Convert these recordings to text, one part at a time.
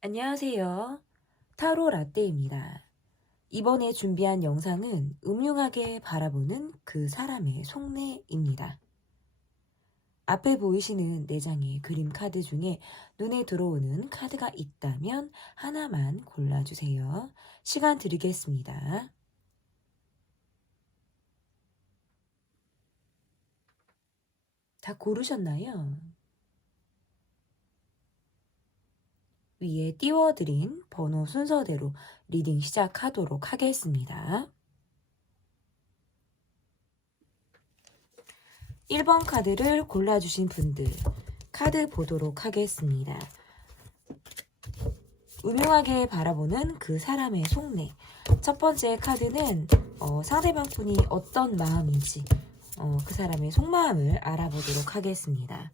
안녕하세요. 타로 라떼입니다. 이번에 준비한 영상은 음흉하게 바라보는 그 사람의 속내입니다. 앞에 보이시는 4장의 그림 카드 중에 눈에 들어오는 카드가 있다면 하나만 골라주세요. 시간 드리겠습니다. 다 고르셨나요? 위에 띄워드린 번호 순서대로 리딩 시작하도록 하겠습니다. 1번 카드를 골라주신 분들 카드 보도록 하겠습니다. 음흉하게 바라보는 그 사람의 속내. 첫 번째 카드는 상대방 분이 어떤 마음인지 그 사람의 속마음을 알아보도록 하겠습니다.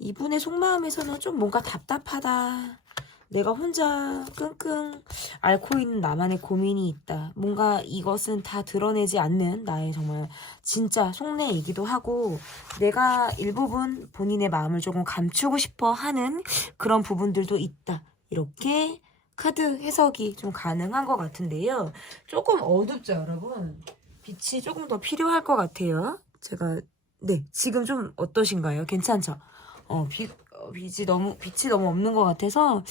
이분의 속마음에서는 좀 뭔가 답답하다. 내가 혼자 끙끙 앓고 있는 나만의 고민이 있다. 뭔가 이것은 다 드러내지 않는 나의 정말 진짜 속내이기도 하고 내가 일부분 본인의 마음을 조금 감추고 싶어 하는 그런 부분들도 있다. 이렇게 카드 해석이 좀 가능한 것 같은데요. 조금 어둡죠, 여러분? 빛이 조금 더 필요할 것 같아요. 제가 지금 좀 어떠신가요? 괜찮죠? 빛이 너무 없는 것 같아서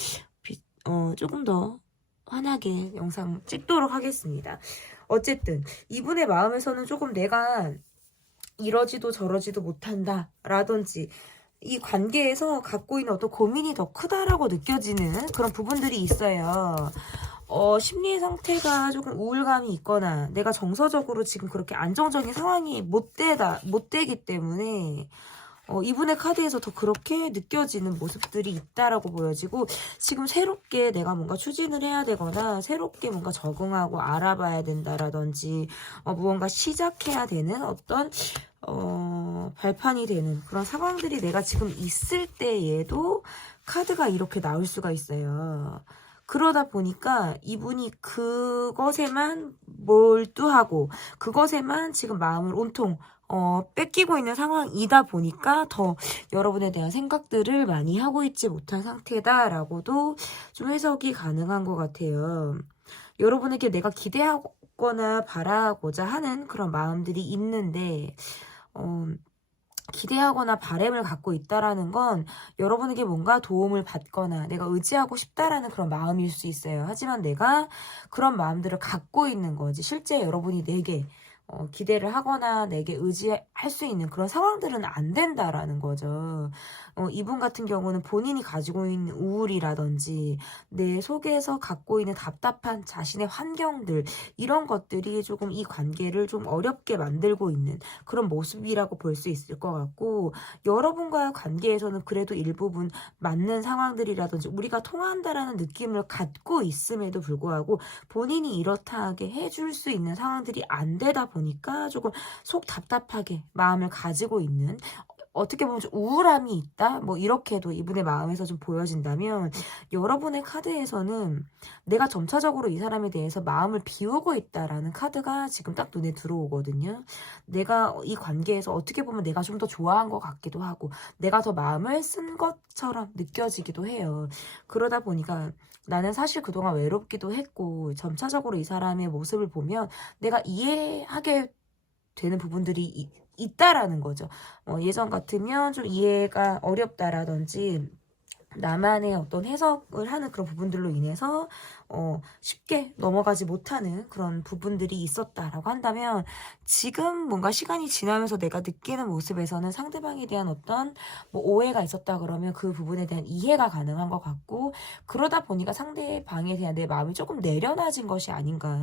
조금 더 환하게 영상 찍도록 하겠습니다. 어쨌든 이분의 마음에서는 조금 내가 이러지도 저러지도 못한다 라든지 이 관계에서 갖고 있는 어떤 고민이 더 크다라고 느껴지는 그런 부분들이 있어요. 심리 상태가 조금 우울감이 있거나 내가 정서적으로 지금 그렇게 안정적인 상황이 못 되기 때문에 이분의 카드에서 더 그렇게 느껴지는 모습들이 있다라고 보여지고 지금 새롭게 내가 뭔가 추진을 해야 되거나 새롭게 뭔가 적응하고 알아봐야 된다라든지 무언가 시작해야 되는 어떤 발판이 되는 그런 상황들이 내가 지금 있을 때에도 카드가 이렇게 나올 수가 있어요. 그러다 보니까 이분이 그것에만 몰두하고 그것에만 지금 마음을 온통 뺏기고 있는 상황이다 보니까 더 여러분에 대한 생각들을 많이 하고 있지 못한 상태다라고도 좀 해석이 가능한 것 같아요. 여러분에게 내가 기대하거나 바라고자 하는 그런 마음들이 있는데 기대하거나 바램을 갖고 있다라는 건 여러분에게 뭔가 도움을 받거나 내가 의지하고 싶다라는 그런 마음일 수 있어요. 하지만 내가 그런 마음들을 갖고 있는 거지. 실제 여러분이 내게 기대를 하거나 내게 의지할 수 있는 그런 상황들은 안 된다라는 거죠. 이분 같은 경우는 본인이 가지고 있는 우울이라든지 내 속에서 갖고 있는 답답한 자신의 환경들 이런 것들이 조금 이 관계를 좀 어렵게 만들고 있는 그런 모습이라고 볼 수 있을 것 같고 여러분과의 관계에서는 그래도 일부분 맞는 상황들이라든지 우리가 통한다라는 느낌을 갖고 있음에도 불구하고 본인이 이렇다하게 해줄 수 있는 상황들이 안 되다 보니까 조금 속 답답하게 마음을 가지고 있는 어떻게 보면 좀 우울함이 있다? 뭐 이렇게도 이분의 마음에서 좀 보여진다면 여러분의 카드에서는 내가 점차적으로 이 사람에 대해서 마음을 비우고 있다라는 카드가 지금 딱 눈에 들어오거든요. 내가 이 관계에서 어떻게 보면 내가 좀 더 좋아한 것 같기도 하고 내가 더 마음을 쓴 것처럼 느껴지기도 해요. 그러다 보니까 나는 사실 그동안 외롭기도 했고 점차적으로 이 사람의 모습을 보면 내가 이해하게 되는 부분들이 있다라는 거죠. 예전 같으면 좀 이해가 어렵다라든지 나만의 어떤 해석을 하는 그런 부분들로 인해서 쉽게 넘어가지 못하는 그런 부분들이 있었다라고 한다면 지금 뭔가 시간이 지나면서 내가 느끼는 모습에서는 상대방에 대한 어떤 뭐 오해가 있었다 그러면 그 부분에 대한 이해가 가능한 것 같고 그러다 보니까 상대방에 대한 내 마음이 조금 내려놔진 것이 아닌가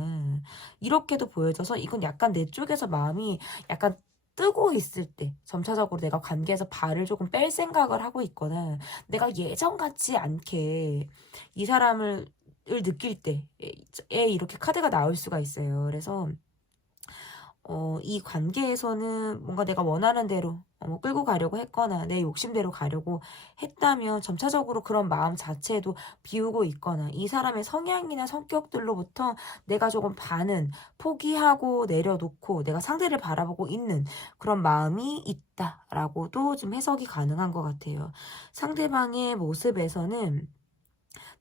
이렇게도 보여져서 이건 약간 내 쪽에서 마음이 약간 뜨고 있을 때 점차적으로 내가 관계에서 발을 조금 뺄 생각을 하고 있거나 내가 예전 같지 않게 이 사람을 느낄 때에 이렇게 카드가 나올 수가 있어요. 그래서 이 관계에서는 뭔가 내가 원하는 대로 뭐 끌고 가려고 했거나 내 욕심대로 가려고 했다면 점차적으로 그런 마음 자체도 비우고 있거나 이 사람의 성향이나 성격들로부터 내가 조금 반은 포기하고 내려놓고 내가 상대를 바라보고 있는 그런 마음이 있다라고도 좀 해석이 가능한 것 같아요. 상대방의 모습에서는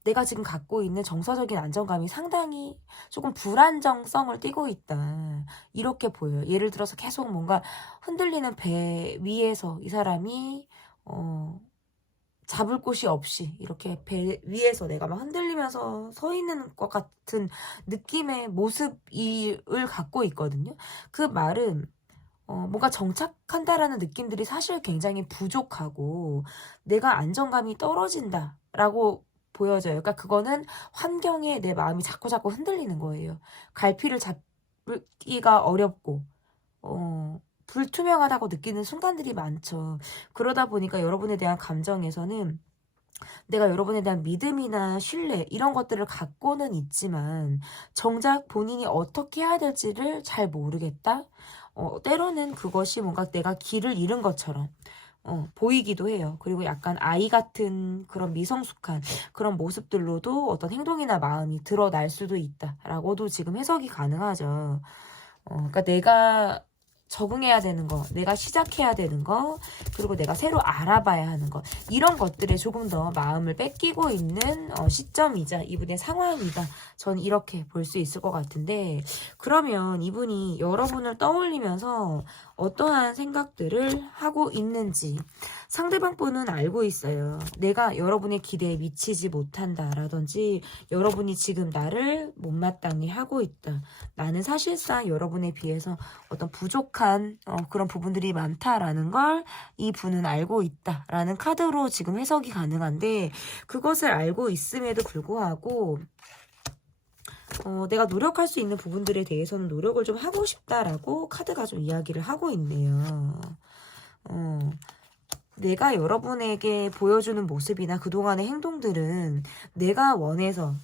내가 지금 갖고 있는 정서적인 안정감이 상당히 조금 불안정성을 띠고 있다. 이렇게 보여요. 예를 들어서 계속 뭔가 흔들리는 배 위에서 이 사람이 잡을 곳이 없이 이렇게 배 위에서 내가 막 흔들리면서 서 있는 것 같은 느낌의 모습을 갖고 있거든요. 그 말은 뭔가 정착한다라는 느낌들이 사실 굉장히 부족하고 내가 안정감이 떨어진다라고 보여져요. 그러니까 그거는 환경에 내 마음이 자꾸자꾸 흔들리는 거예요. 갈피를 잡기가 어렵고 불투명하다고 느끼는 순간들이 많죠. 그러다 보니까 여러분에 대한 감정에서는 내가 여러분에 대한 믿음이나 신뢰 이런 것들을 갖고는 있지만 정작 본인이 어떻게 해야 될지를 잘 모르겠다? 때로는 그것이 뭔가 내가 길을 잃은 것처럼 보이기도 해요. 그리고 약간 아이 같은 그런 미성숙한 그런 모습들로도 어떤 행동이나 마음이 드러날 수도 있다라고도 지금 해석이 가능하죠. 그러니까 내가 적응해야 되는 거, 내가 시작해야 되는 거, 그리고 내가 새로 알아봐야 하는 거, 이런 것들에 조금 더 마음을 뺏기고 있는 시점이자 이분의 상황이다. 전 이렇게 볼 수 있을 것 같은데, 그러면 이분이 여러분을 떠올리면서 어떠한 생각들을 하고 있는지 상대방 분은 알고 있어요. 내가 여러분의 기대에 미치지 못한다라든지 여러분이 지금 나를 못마땅히 하고 있다. 나는 사실상 여러분에 비해서 어떤 부족한 그런 부분들이 많다라는 걸 이 분은 알고 있다라는 카드로 지금 해석이 가능한데 그것을 알고 있음에도 불구하고 내가 노력할 수 있는 부분들에 대해서는 노력을 좀 하고 싶다라고 카드가 좀 이야기를 하고 있네요. 내가 여러분에게 보여주는 모습이나 그동안의 행동들은 내가 원해서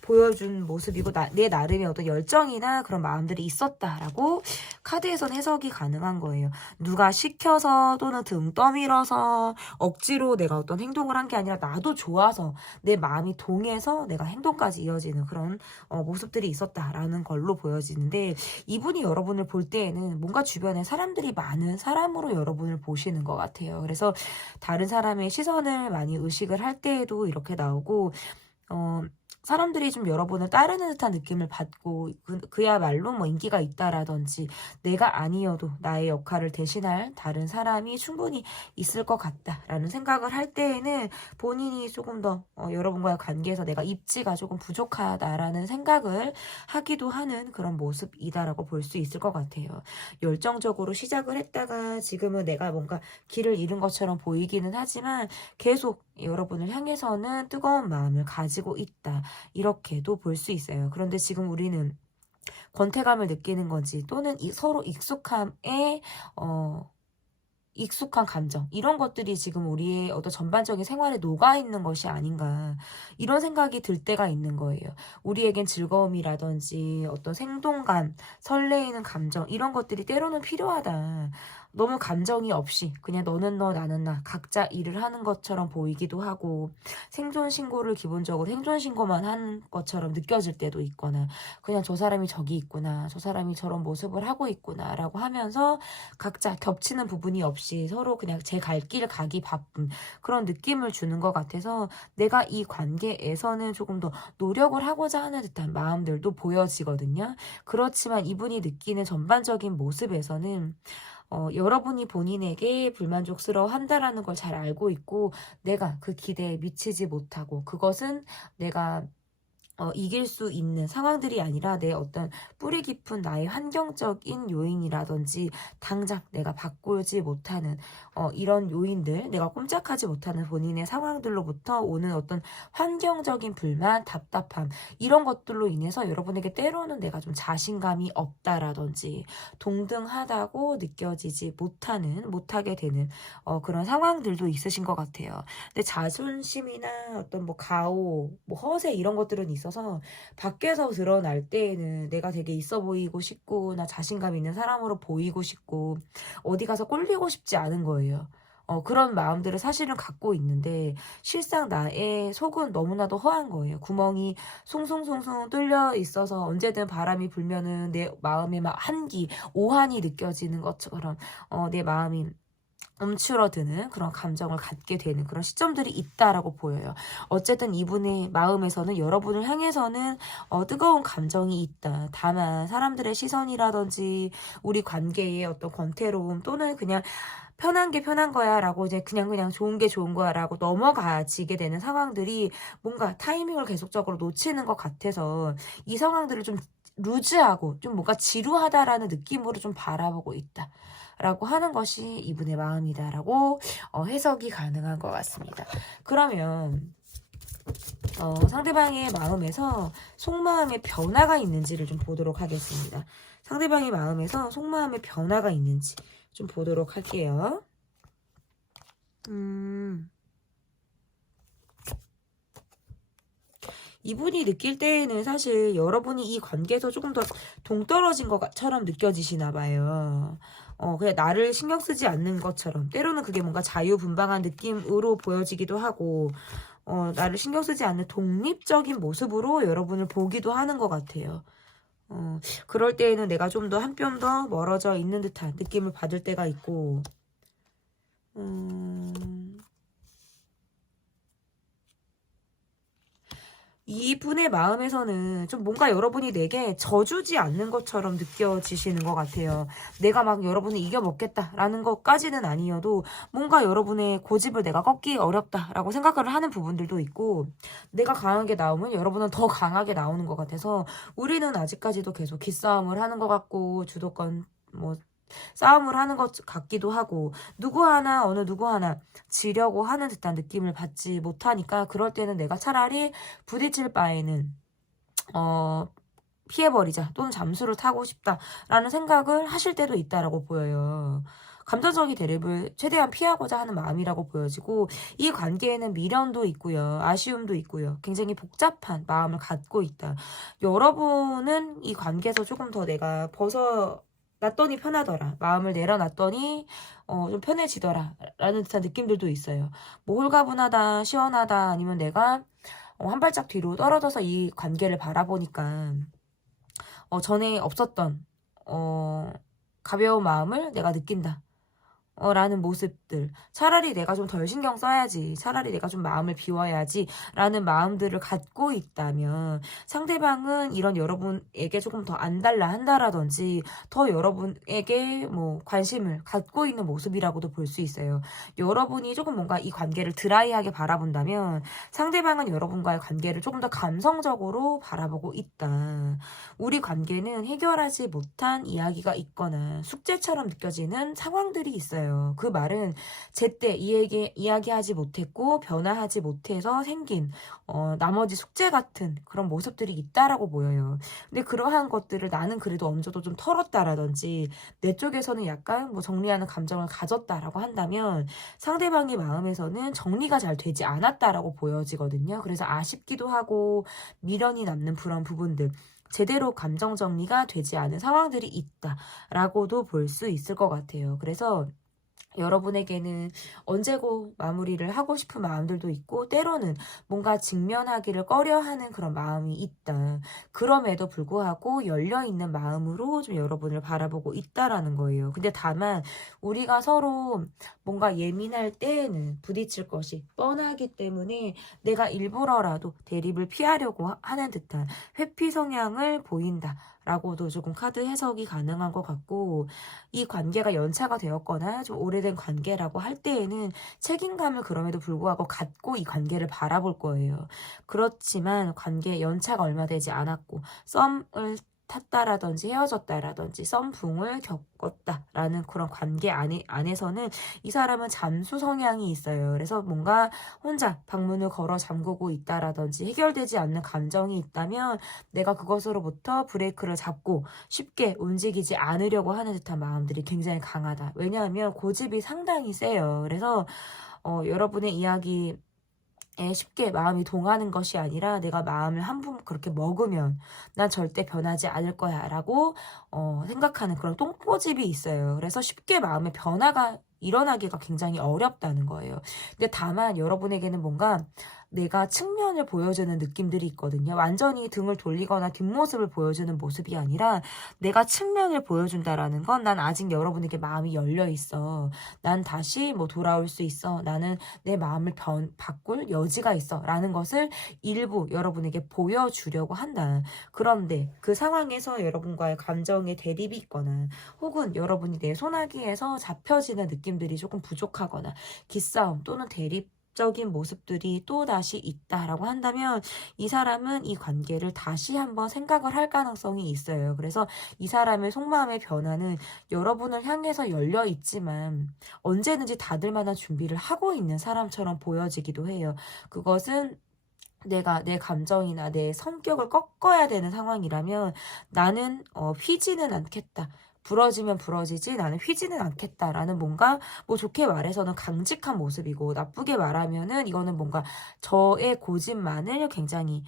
보여준 모습이고 내 나름의 어떤 열정이나 그런 마음들이 있었다라고 카드에선 해석이 가능한 거예요. 누가 시켜서 또는 등 떠밀어서 억지로 내가 어떤 행동을 한 게 아니라 나도 좋아서 내 마음이 동해서 내가 행동까지 이어지는 그런 모습들이 있었다라는 걸로 보여지는데 이분이 여러분을 볼 때에는 뭔가 주변에 사람들이 많은 사람으로 여러분을 보시는 것 같아요. 그래서 다른 사람의 시선을 많이 의식을 할 때에도 이렇게 나오고 사람들이 좀 여러분을 따르는 듯한 느낌을 받고 그야말로 뭐 인기가 있다라든지 내가 아니어도 나의 역할을 대신할 다른 사람이 충분히 있을 것 같다라는 생각을 할 때에는 본인이 조금 더 여러분과의 관계에서 내가 입지가 조금 부족하다라는 생각을 하기도 하는 그런 모습이다라고 볼 수 있을 것 같아요. 열정적으로 시작을 했다가 지금은 내가 뭔가 길을 잃은 것처럼 보이기는 하지만 계속 여러분을 향해서는 뜨거운 마음을 가지고 있다. 이렇게도 볼 수 있어요. 그런데 지금 우리는 권태감을 느끼는 건지 또는 서로 익숙한 감정 이런 것들이 지금 우리의 어떤 전반적인 생활에 녹아있는 것이 아닌가 이런 생각이 들 때가 있는 거예요. 우리에겐 즐거움이라든지 어떤 생동감, 설레이는 감정 이런 것들이 때로는 필요하다. 너무 감정이 없이 그냥 너는 너 나는 나 각자 일을 하는 것처럼 보이기도 하고 생존 신고를 기본적으로 생존 신고만 하는 것처럼 느껴질 때도 있거나 그냥 저 사람이 저기 있구나 저 사람이 저런 모습을 하고 있구나 라고 하면서 각자 겹치는 부분이 없이 서로 그냥 제 갈 길 가기 바쁜 그런 느낌을 주는 것 같아서 내가 이 관계에서는 조금 더 노력을 하고자 하는 듯한 마음들도 보여지거든요. 그렇지만 이분이 느끼는 전반적인 모습에서는 여러분이 본인에게 불만족스러워 한다라는 걸 잘 알고 있고 내가 그 기대에 미치지 못하고 그것은 내가 이길 수 있는 상황들이 아니라 내 어떤 뿌리 깊은 나의 환경적인 요인이라든지 당장 내가 바꾸지 못하는 이런 요인들 내가 꼼짝하지 못하는 본인의 상황들로부터 오는 어떤 환경적인 불만, 답답함 이런 것들로 인해서 여러분에게 때로는 내가 좀 자신감이 없다라든지 동등하다고 느껴지지 못하게 되는 그런 상황들도 있으신 것 같아요. 근데 자존심이나 어떤 뭐 가오, 뭐 허세 이런 것들은 있어서 밖에서 드러날 때에는 내가 되게 있어 보이고 싶고 나 자신감 있는 사람으로 보이고 싶고 어디 가서 꼴리고 싶지 않은 거예요. 그런 마음들을 사실은 갖고 있는데 실상 나의 속은 너무나도 허한 거예요. 구멍이 송송송송 뚫려 있어서 언제든 바람이 불면은 내 마음에 막 한기, 오한이 느껴지는 것처럼 내 마음이 움츠러드는 그런 감정을 갖게 되는 그런 시점들이 있다라고 보여요. 어쨌든 이분의 마음에서는 여러분을 향해서는 뜨거운 감정이 있다. 다만 사람들의 시선이라든지 우리 관계의 어떤 권태로움 또는 그냥 편한 게 편한 거야 라고 이제 그냥 좋은 게 좋은 거야 라고 넘어가지게 되는 상황들이 뭔가 타이밍을 계속적으로 놓치는 것 같아서 이 상황들을 좀 루즈하고 좀 뭔가 지루하다라는 느낌으로 좀 바라보고 있다. 라고 하는 것이 이분의 마음이다라고 해석이 가능한 것 같습니다. 그러면 상대방의 마음에서 속마음의 변화가 있는지를 좀 보도록 하겠습니다. 상대방의 마음에서 속마음의 변화가 있는지 좀 보도록 할게요. 이분이 느낄 때에는 사실 여러분이 이 관계에서 조금 더 동떨어진 것처럼 느껴지시나 봐요. 그냥 나를 신경 쓰지 않는 것처럼. 때로는 그게 뭔가 자유분방한 느낌으로 보여지기도 하고, 나를 신경 쓰지 않는 독립적인 모습으로 여러분을 보기도 하는 것 같아요. 그럴 때에는 내가 좀 더 한 뼘 더 멀어져 있는 듯한 느낌을 받을 때가 있고, 이분의 마음에서는 좀 뭔가 여러분이 내게 져주지 않는 것처럼 느껴지시는 것 같아요. 내가 막 여러분을 이겨먹겠다라는 것까지는 아니어도 뭔가 여러분의 고집을 내가 꺾기 어렵다라고 생각을 하는 부분들도 있고 내가 강하게 나오면 여러분은 더 강하게 나오는 것 같아서 우리는 아직까지도 계속 기싸움을 하는 것 같고 주도권 싸움을 하는 것 같기도 하고 어느 누구 하나 지려고 하는 듯한 느낌을 받지 못하니까 그럴 때는 내가 차라리 부딪힐 바에는 피해버리자 또는 잠수를 타고 싶다라는 생각을 하실 때도 있다라고 보여요. 감정적인 대립을 최대한 피하고자 하는 마음이라고 보여지고 이 관계에는 미련도 있고요. 아쉬움도 있고요. 굉장히 복잡한 마음을 갖고 있다. 여러분은 이 관계에서 조금 더 내가 놨더니 편하더라. 마음을 내려놨더니 좀 편해지더라. 라는 듯한 느낌들도 있어요. 뭐 홀가분하다, 시원하다 아니면 내가 한 발짝 뒤로 떨어져서 이 관계를 바라보니까 전에 없었던 가벼운 마음을 내가 느낀다. 라는 모습들. 차라리 내가 좀 덜 신경 써야지. 차라리 내가 좀 마음을 비워야지. 라는 마음들을 갖고 있다면 상대방은 이런 여러분에게 조금 더 안달나 한다라든지 더 여러분에게 관심을 갖고 있는 모습이라고도 볼 수 있어요. 여러분이 조금 뭔가 이 관계를 드라이하게 바라본다면 상대방은 여러분과의 관계를 조금 더 감성적으로 바라보고 있다. 우리 관계는 해결하지 못한 이야기가 있거나 숙제처럼 느껴지는 상황들이 있어요. 그 말은 제때 이야기하지 못했고 변화하지 못해서 생긴 나머지 숙제 같은 그런 모습들이 있다라고 보여요. 근데 그러한 것들을 나는 그래도 어느 정도 좀 털었다라든지 내 쪽에서는 약간 정리하는 감정을 가졌다라고 한다면 상대방의 마음에서는 정리가 잘 되지 않았다라고 보여지거든요. 그래서 아쉽기도 하고 미련이 남는 그런 부분들 제대로 감정 정리가 되지 않은 상황들이 있다라고도 볼 수 있을 것 같아요. 그래서 여러분에게는 언제고 마무리를 하고 싶은 마음들도 있고 때로는 뭔가 직면하기를 꺼려하는 그런 마음이 있다. 그럼에도 불구하고 열려있는 마음으로 좀 여러분을 바라보고 있다라는 거예요. 근데 다만 우리가 서로 뭔가 예민할 때에는 부딪힐 것이 뻔하기 때문에 내가 일부러라도 대립을 피하려고 하는 듯한 회피 성향을 보인다. 라고도 조금 카드 해석이 가능한 것 같고 이 관계가 연차가 되었거나 좀 오래된 관계라고 할 때에는 책임감을 그럼에도 불구하고 갖고 이 관계를 바라볼 거예요. 그렇지만 관계 연차가 얼마 되지 않았고 썸을 탔다라든지 헤어졌다라든지 썸붕을 겪었다라는 그런 관계 안에서는 이 사람은 잠수 성향이 있어요. 그래서 뭔가 혼자 방문을 걸어 잠그고 있다라든지 해결되지 않는 감정이 있다면 내가 그것으로부터 브레이크를 잡고 쉽게 움직이지 않으려고 하는 듯한 마음들이 굉장히 강하다. 왜냐하면 고집이 상당히 세요. 그래서 여러분의 이야기 쉽게 마음이 동하는 것이 아니라 내가 마음을 한 번 그렇게 먹으면 난 절대 변하지 않을 거야 라고 생각하는 그런 똥꼬집이 있어요. 그래서 쉽게 마음의 변화가 일어나기가 굉장히 어렵다는 거예요. 근데 다만 여러분에게는 뭔가 내가 측면을 보여주는 느낌들이 있거든요. 완전히 등을 돌리거나 뒷모습을 보여주는 모습이 아니라 내가 측면을 보여준다라는 건 난 아직 여러분에게 마음이 열려 있어. 난 다시 뭐 돌아올 수 있어. 나는 내 마음을 바꿀 여지가 있어. 라는 것을 일부 여러분에게 보여주려고 한다. 그런데 그 상황에서 여러분과의 감정의 대립이 있거나 혹은 여러분이 내 손아귀에서 잡혀지는 느낌들이 조금 부족하거나 기싸움 또는 대립적인 모습들이 또다시 있다라고 한다면 이 사람은 이 관계를 다시 한번 생각을 할 가능성이 있어요. 그래서 이 사람의 속마음의 변화는 여러분을 향해서 열려 있지만 언제든지 닫을 만한 준비를 하고 있는 사람처럼 보여지기도 해요. 그것은 내가 내 감정이나 내 성격을 꺾어야 되는 상황이라면 나는 휘지는 않겠다. 부러지면 부러지지 나는 휘지는 않겠다라는 뭔가 뭐 좋게 말해서는 강직한 모습이고 나쁘게 말하면은 이거는 뭔가 저의 고집만을 굉장히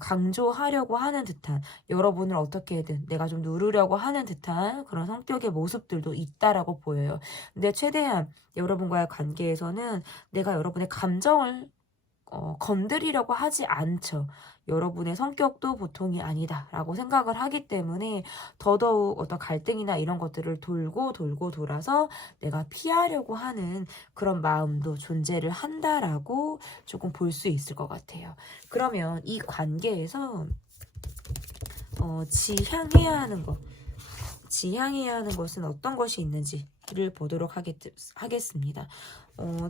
강조하려고 하는 듯한 여러분을 어떻게든 내가 좀 누르려고 하는 듯한 그런 성격의 모습들도 있다라고 보여요. 근데 최대한 여러분과의 관계에서는 내가 여러분의 감정을 건드리려고 하지 않죠. 여러분의 성격도 보통이 아니다라고 생각을 하기 때문에 더더욱 어떤 갈등이나 이런 것들을 돌고 돌고 돌아서 내가 피하려고 하는 그런 마음도 존재를 한다라고 조금 볼 수 있을 것 같아요. 그러면 이 관계에서 지향해야 하는 것, 지향해야 하는 것은 어떤 것이 있는지를 보도록 하겠습니다.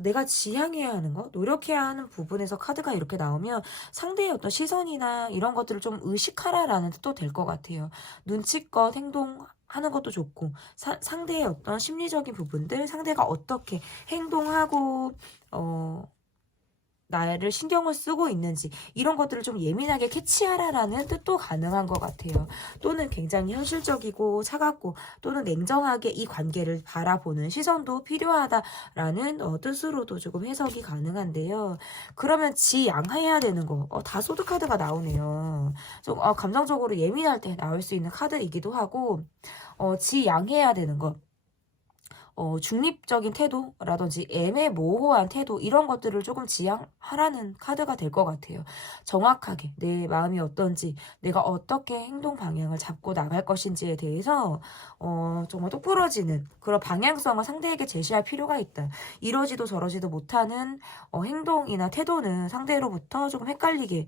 내가 지향해야 하는 것, 노력해야 하는 부분에서 카드가 이렇게 나오면 상대의 어떤 시선이나 이런 것들을 좀 의식하라라는 뜻도 될 것 같아요. 눈치껏 행동하는 것도 좋고 상대의 어떤 심리적인 부분들, 상대가 어떻게 행동하고 나를 신경을 쓰고 있는지 이런 것들을 좀 예민하게 캐치하라라는 뜻도 가능한 것 같아요. 또는 굉장히 현실적이고 차갑고 또는 냉정하게 이 관계를 바라보는 시선도 필요하다라는 뜻으로도 조금 해석이 가능한데요. 그러면 지양해야 되는 거 다소드 카드가 나오네요. 좀 감정적으로 예민할 때 나올 수 있는 카드이기도 하고 지양해야 되는 거 중립적인 태도라든지 애매모호한 태도 이런 것들을 조금 지향하라는 카드가 될 것 같아요. 정확하게 내 마음이 어떤지 내가 어떻게 행동 방향을 잡고 나갈 것인지에 대해서 정말 똑부러지는 그런 방향성을 상대에게 제시할 필요가 있다. 이러지도 저러지도 못하는 행동이나 태도는 상대로부터 조금 헷갈리게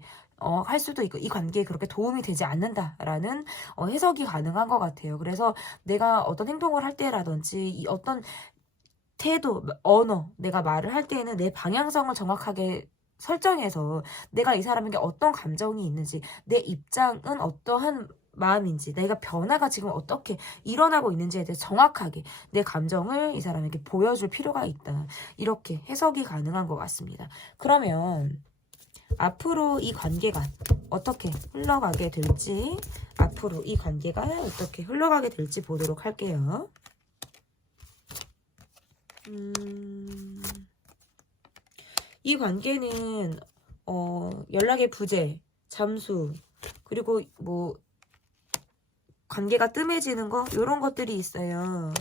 할 수도 있고 이 관계에 그렇게 도움이 되지 않는다라는 해석이 가능한 것 같아요. 그래서 내가 어떤 행동을 할 때라든지 이 어떤 태도, 언어, 내가 말을 할 때에는 내 방향성을 정확하게 설정해서 내가 이 사람에게 어떤 감정이 있는지 내 입장은 어떠한 마음인지 내가 변화가 지금 어떻게 일어나고 있는지에 대해 정확하게 내 감정을 이 사람에게 보여줄 필요가 있다. 이렇게 해석이 가능한 것 같습니다. 그러면 앞으로 이 관계가 어떻게 흘러가게 될지 앞으로 이 관계가 어떻게 흘러가게 될지 보도록 할게요. 이 관계는 연락의 부재, 잠수 그리고 뭐 관계가 뜸해지는 거 이런 것들이 있어요.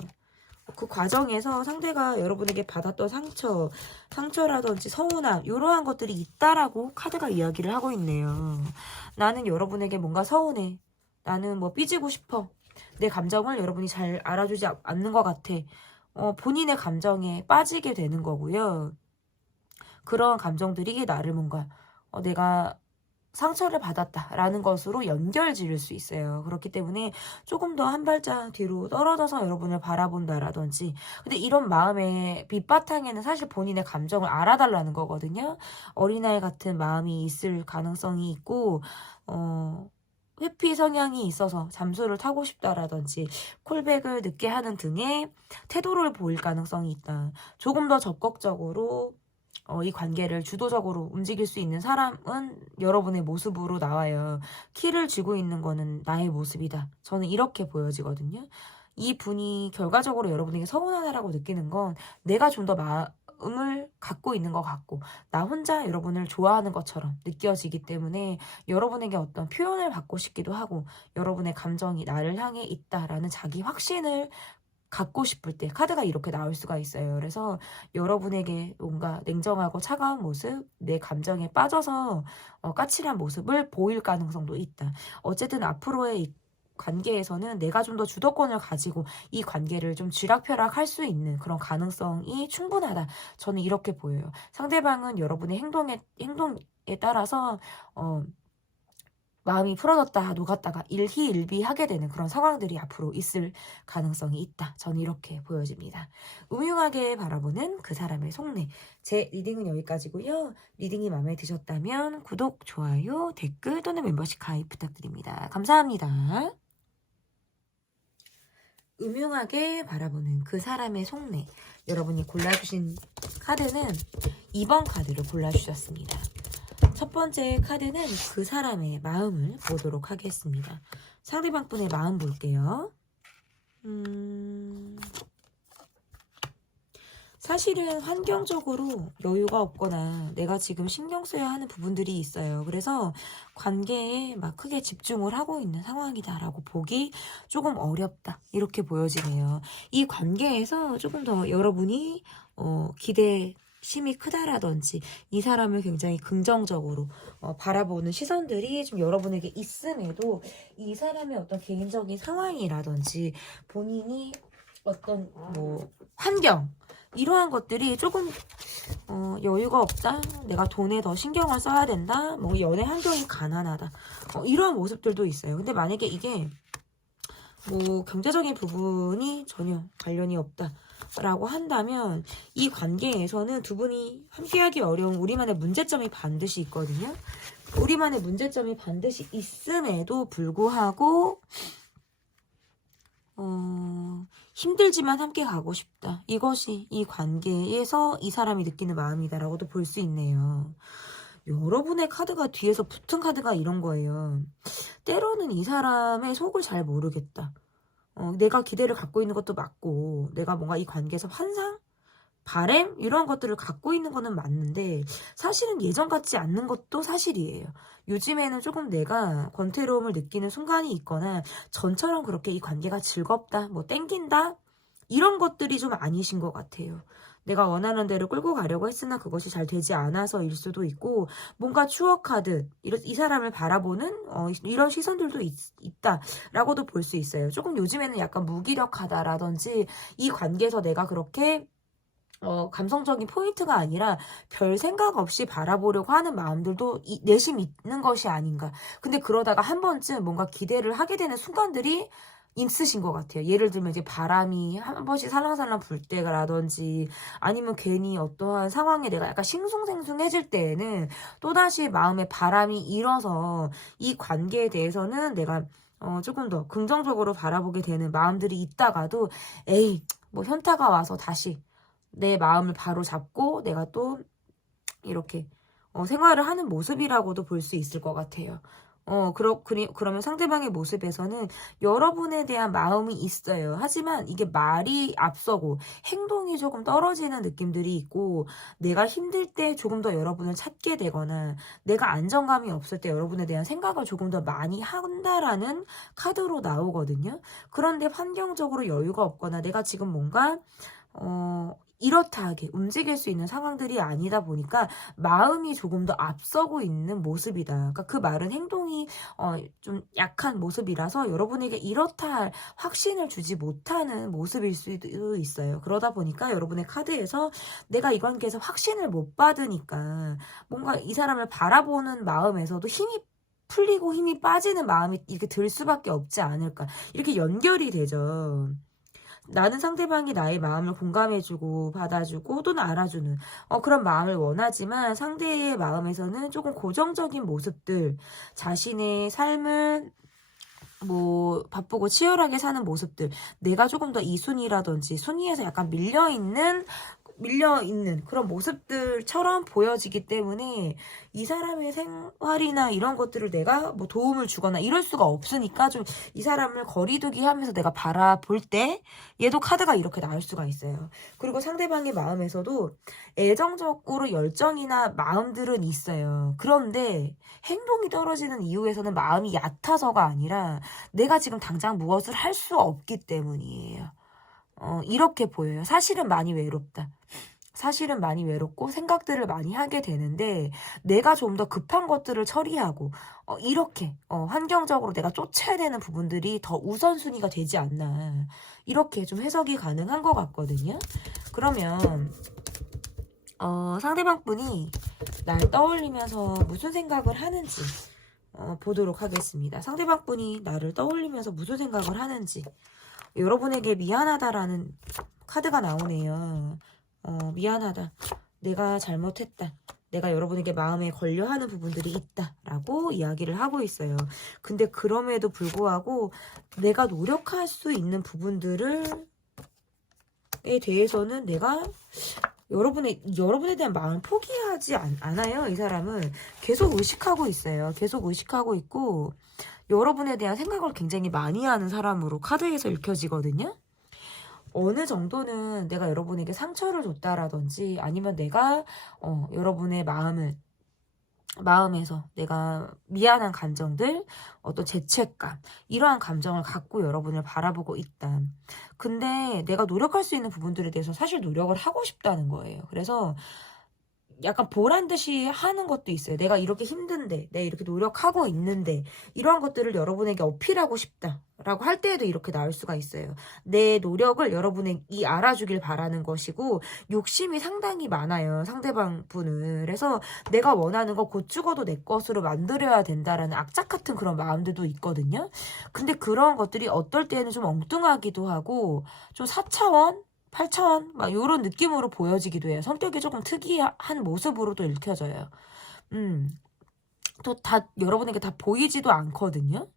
그 과정에서 상대가 여러분에게 받았던 상처라든지 서운함 이러한 것들이 있다라고 카드가 이야기를 하고 있네요. 나는 여러분에게 뭔가 서운해. 나는 뭐 삐지고 싶어. 내 감정을 여러분이 잘 알아주지 않는 것 같아. 본인의 감정에 빠지게 되는 거고요. 그런 감정들이 나를 뭔가 내가 상처를 받았다라는 것으로 연결 지을 수 있어요. 그렇기 때문에 조금 더 한 발짝 뒤로 떨어져서 여러분을 바라본다라든지 근데 이런 마음의 밑바탕에는 사실 본인의 감정을 알아달라는 거거든요. 어린아이 같은 마음이 있을 가능성이 있고 회피 성향이 있어서 잠수를 타고 싶다라든지 콜백을 늦게 하는 등의 태도를 보일 가능성이 있다. 조금 더 적극적으로 이 관계를 주도적으로 움직일 수 있는 사람은 여러분의 모습으로 나와요. 키를 쥐고 있는 거는 나의 모습이다. 저는 이렇게 보여지거든요. 이 분이 결과적으로 여러분에게 서운하다라고 느끼는 건 내가 좀 더 마음을 갖고 있는 것 같고 나 혼자 여러분을 좋아하는 것처럼 느껴지기 때문에 여러분에게 어떤 표현을 받고 싶기도 하고 여러분의 감정이 나를 향해 있다라는 자기 확신을 갖고 싶을 때 카드가 이렇게 나올 수가 있어요. 그래서 여러분에게 뭔가 냉정하고 차가운 모습, 내 감정에 빠져서 까칠한 모습을 보일 가능성도 있다. 어쨌든 앞으로의 이 관계에서는 내가 좀 더 주도권을 가지고 이 관계를 좀 쥐락펴락할 수 있는 그런 가능성이 충분하다. 저는 이렇게 보여요. 상대방은 여러분의 행동에 따라서 마음이 풀어졌다 녹았다가 일희일비하게 되는 그런 상황들이 앞으로 있을 가능성이 있다. 저는 이렇게 보여집니다. 음흉하게 바라보는 그 사람의 속내. 제 리딩은 여기까지고요. 리딩이 마음에 드셨다면 구독, 좋아요, 댓글 또는 멤버십 가입 부탁드립니다. 감사합니다. 음흉하게 바라보는 그 사람의 속내. 여러분이 골라주신 카드는 2번 카드를 골라주셨습니다. 첫 번째 카드는 그 사람의 마음을 보도록 하겠습니다. 상대방 분의 마음 볼게요. 사실은 환경적으로 여유가 없거나 내가 지금 신경 써야 하는 부분들이 있어요. 그래서 관계에 막 크게 집중을 하고 있는 상황이다라고 보기 조금 어렵다. 이렇게 보여지네요. 이 관계에서 조금 더 여러분이 기대심이 크다라든지 이 사람을 굉장히 긍정적으로 바라보는 시선들이 좀 여러분에게 있음에도 이 사람의 어떤 개인적인 상황이라든지 본인이 어떤 환경 이러한 것들이 조금 여유가 없다. 내가 돈에 더 신경을 써야 된다. 연애 환경이 가난하다. 이러한 모습들도 있어요. 근데 만약에 이게 경제적인 부분이 전혀 관련이 없다. 라고 한다면 이 관계에서는 두 분이 함께하기 어려운 우리만의 문제점이 반드시 있거든요. 우리만의 문제점이 반드시 있음에도 불구하고 힘들지만 함께 가고 싶다. 이것이 이 관계에서 이 사람이 느끼는 마음이다라고도 볼 수 있네요. 여러분의 카드가 뒤에서 붙은 카드가 이런 거예요. 때로는 이 사람의 속을 잘 모르겠다. 내가 기대를 갖고 있는 것도 맞고 내가 뭔가 이 관계에서 환상? 바램? 이런 것들을 갖고 있는 거는 맞는데 사실은 예전 같지 않는 것도 사실이에요. 요즘에는 조금 내가 권태로움을 느끼는 순간이 있거나 전처럼 그렇게 이 관계가 즐겁다, 땡긴다 이런 것들이 좀 아니신 것 같아요. 내가 원하는 대로 끌고 가려고 했으나 그것이 잘 되지 않아서일 수도 있고 뭔가 추억하듯 이 사람을 바라보는 이런 시선들도 있다라고도 볼 수 있어요. 조금 요즘에는 약간 무기력하다라든지 이 관계에서 내가 그렇게 감성적인 포인트가 아니라 별 생각 없이 바라보려고 하는 마음들도 내심 있는 것이 아닌가. 근데 그러다가 한 번쯤 뭔가 기대를 하게 되는 순간들이 있으신 것 같아요. 예를 들면 이제 바람이 한 번씩 살랑살랑 불 때라든지 아니면 괜히 어떠한 상황에 내가 약간 싱숭생숭해질 때에는 또다시 마음에 바람이 일어서 이 관계에 대해서는 내가 조금 더 긍정적으로 바라보게 되는 마음들이 있다가도 에이 현타가 와서 다시 내 마음을 바로 잡고 내가 또 이렇게 생활을 하는 모습이라고도 볼 수 있을 것 같아요. 그러면 상대방의 모습에서는 여러분에 대한 마음이 있어요. 하지만 이게 말이 앞서고 행동이 조금 떨어지는 느낌들이 있고 내가 힘들 때 조금 더 여러분을 찾게 되거나 내가 안정감이 없을 때 여러분에 대한 생각을 조금 더 많이 한다라는 카드로 나오거든요. 그런데 환경적으로 여유가 없거나 내가 지금 뭔가 이렇다 하게 움직일 수 있는 상황들이 아니다 보니까 마음이 조금 더 앞서고 있는 모습이다. 그러니까 그 말은 행동이 좀 약한 모습이라서 여러분에게 이렇다 할 확신을 주지 못하는 모습일 수도 있어요. 그러다 보니까 여러분의 카드에서 내가 이 관계에서 확신을 못 받으니까 뭔가 이 사람을 바라보는 마음에서도 힘이 풀리고 힘이 빠지는 마음이 이렇게 들 수밖에 없지 않을까. 이렇게 연결이 되죠. 나는 상대방이 나의 마음을 공감해주고 받아주고 또는 알아주는 그런 마음을 원하지만 상대의 마음에서는 조금 고정적인 모습들, 자신의 삶을 바쁘고 치열하게 사는 모습들, 내가 조금 더 이순위라든지 순위에서 약간 밀려있는 밀려있는 그런 모습들처럼 보여지기 때문에 이 사람의 생활이나 이런 것들을 내가 뭐 도움을 주거나 이럴 수가 없으니까 좀 이 사람을 거리두기 하면서 내가 바라볼 때 얘도 카드가 이렇게 나올 수가 있어요. 그리고 상대방의 마음에서도 애정적으로 열정이나 마음들은 있어요. 그런데 행동이 떨어지는 이유에서는 마음이 얕아서가 아니라 내가 지금 당장 무엇을 할 수 없기 때문이에요. 이렇게 보여요. 사실은 많이 외롭다. 사실은 많이 외롭고 생각들을 많이 하게 되는데 내가 좀 더 급한 것들을 처리하고 이렇게 환경적으로 내가 쫓아야 되는 부분들이 더 우선순위가 되지 않나 이렇게 좀 해석이 가능한 것 같거든요. 그러면 상대방 분이 날 떠올리면서 무슨 생각을 하는지 보도록 하겠습니다. 상대방 분이 나를 떠올리면서 무슨 생각을 하는지 여러분에게 미안하다라는 카드가 나오네요. 미안하다. 내가 잘못했다. 내가 여러분에게 마음에 걸려하는 부분들이 있다. 라고 이야기를 하고 있어요. 근데 그럼에도 불구하고 내가 노력할 수 있는 부분들에 대해서는 내가 여러분에 대한 마음을 포기하지 않아요. 이 사람은 계속 의식하고 있어요. 계속 의식하고 있고 여러분에 대한 생각을 굉장히 많이 하는 사람으로 카드에서 읽혀지거든요. 어느 정도는 내가 여러분에게 상처를 줬다라든지 아니면 내가 여러분의 마음에서 내가 미안한 감정들, 어떤 죄책감 이러한 감정을 갖고 여러분을 바라보고 있다. 근데 내가 노력할 수 있는 부분들에 대해서 사실 노력을 하고 싶다는 거예요. 그래서 약간 보란 듯이 하는 것도 있어요. 내가 이렇게 힘든데, 내가 이렇게 노력하고 있는데 이러한 것들을 여러분에게 어필하고 싶다라고 할 때에도 이렇게 나올 수가 있어요. 내 노력을 여러분이 알아주길 바라는 것이고 욕심이 상당히 많아요. 상대방 분은. 그래서 내가 원하는 거 곧 죽어도 내 것으로 만들어야 된다라는 악착 같은 그런 마음들도 있거든요. 근데 그런 것들이 어떨 때는 좀 엉뚱하기도 하고 좀 4차원 8차원 막 요런 느낌으로 보여지기도 해요. 성격이 조금 특이한 모습으로도 읽혀져요. 또 다 여러분에게 다 보이지도 않거든요.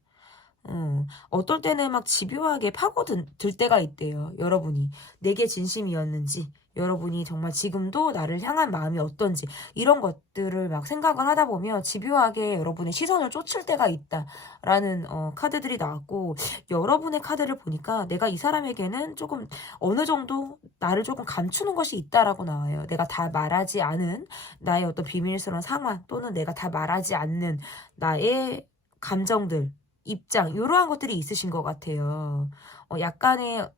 어떨 때는 막 집요하게 파고들 때가 있대요. 여러분이 내게 진심이었는지 여러분이 정말 지금도 나를 향한 마음이 어떤지 이런 것들을 막 생각을 하다 보면 집요하게 여러분의 시선을 쫓을 때가 있다라는 카드들이 나왔고 여러분의 카드를 보니까 내가 이 사람에게는 조금 어느 정도 나를 조금 감추는 것이 있다라고 나와요. 내가 다 말하지 않은 나의 어떤 비밀스러운 상황 또는 내가 다 말하지 않는 나의 감정들 입장 이러한 것들이 있으신 것 같아요. 약간의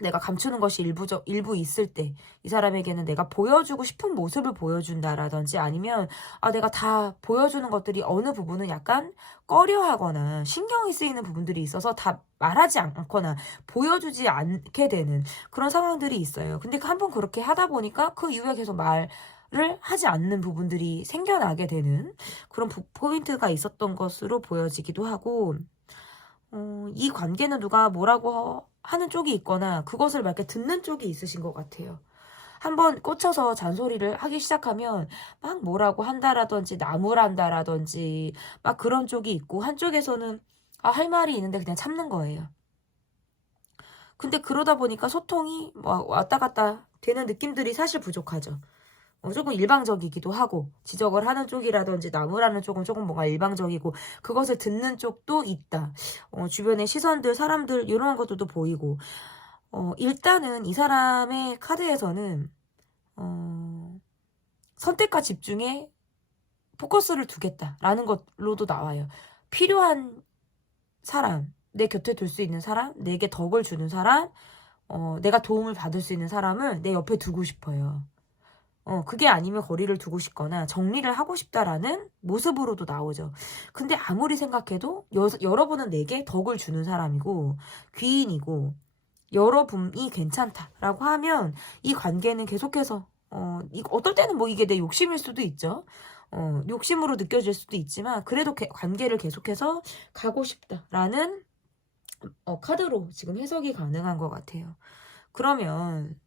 내가 감추는 것이 일부 있을 때 이 사람에게는 내가 보여주고 싶은 모습을 보여준다라든지 아니면 내가 다 보여주는 것들이 어느 부분은 약간 꺼려하거나 신경이 쓰이는 부분들이 있어서 다 말하지 않거나 보여주지 않게 되는 그런 상황들이 있어요. 근데 한번 그렇게 하다 보니까 그 이후에 계속 말을 하지 않는 부분들이 생겨나게 되는 그런 포인트가 있었던 것으로 보여지기도 하고 이 관계는 누가 뭐라고 하는 쪽이 있거나 그것을 막 이렇게 듣는 쪽이 있으신 것 같아요. 한번 꽂혀서 잔소리를 하기 시작하면 막 뭐라고 한다라든지 나무란다라든지 막 그런 쪽이 있고 한쪽에서는 할 말이 있는데 그냥 참는 거예요. 근데 그러다 보니까 소통이 뭐 왔다 갔다 되는 느낌들이 사실 부족하죠. 조금 일방적이기도 하고 지적을 하는 쪽이라든지 나무라는 쪽은 조금 뭔가 일방적이고 그것을 듣는 쪽도 있다. 주변의 시선들, 사람들 이런 것들도 보이고 일단은 이 사람의 카드에서는 선택과 집중에 포커스를 두겠다라는 것로도 나와요. 필요한 사람, 내 곁에 둘 수 있는 사람, 내게 덕을 주는 사람, 내가 도움을 받을 수 있는 사람을 내 옆에 두고 싶어요. 그게 아니면 거리를 두고 싶거나 정리를 하고 싶다라는 모습으로도 나오죠. 근데 아무리 생각해도 여러분은 내게 덕을 주는 사람이고 귀인이고 여러분이 괜찮다라고 하면 이 관계는 계속해서 어떨 때는 뭐 이게 내 욕심일 수도 있죠. 욕심으로 느껴질 수도 있지만 그래도 관계를 계속해서 가고 싶다라는 카드로 지금 해석이 가능한 것 같아요. 그러면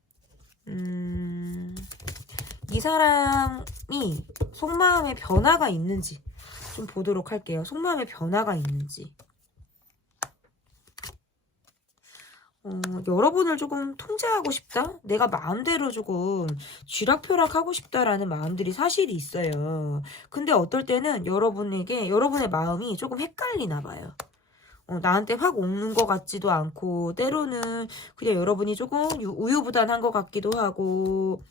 이 사람이 속마음에 변화가 있는지 좀 보도록 할게요. 속마음에 변화가 있는지. 여러분을 조금 통제하고 싶다? 내가 마음대로 조금 쥐락펴락하고 싶다라는 마음들이 사실이 있어요. 근데 어떨 때는 여러분의 마음이 조금 헷갈리나 봐요. 나한테 확 오는 것 같지도 않고, 때로는 그냥 여러분이 조금 우유부단한 것 같기도 하고,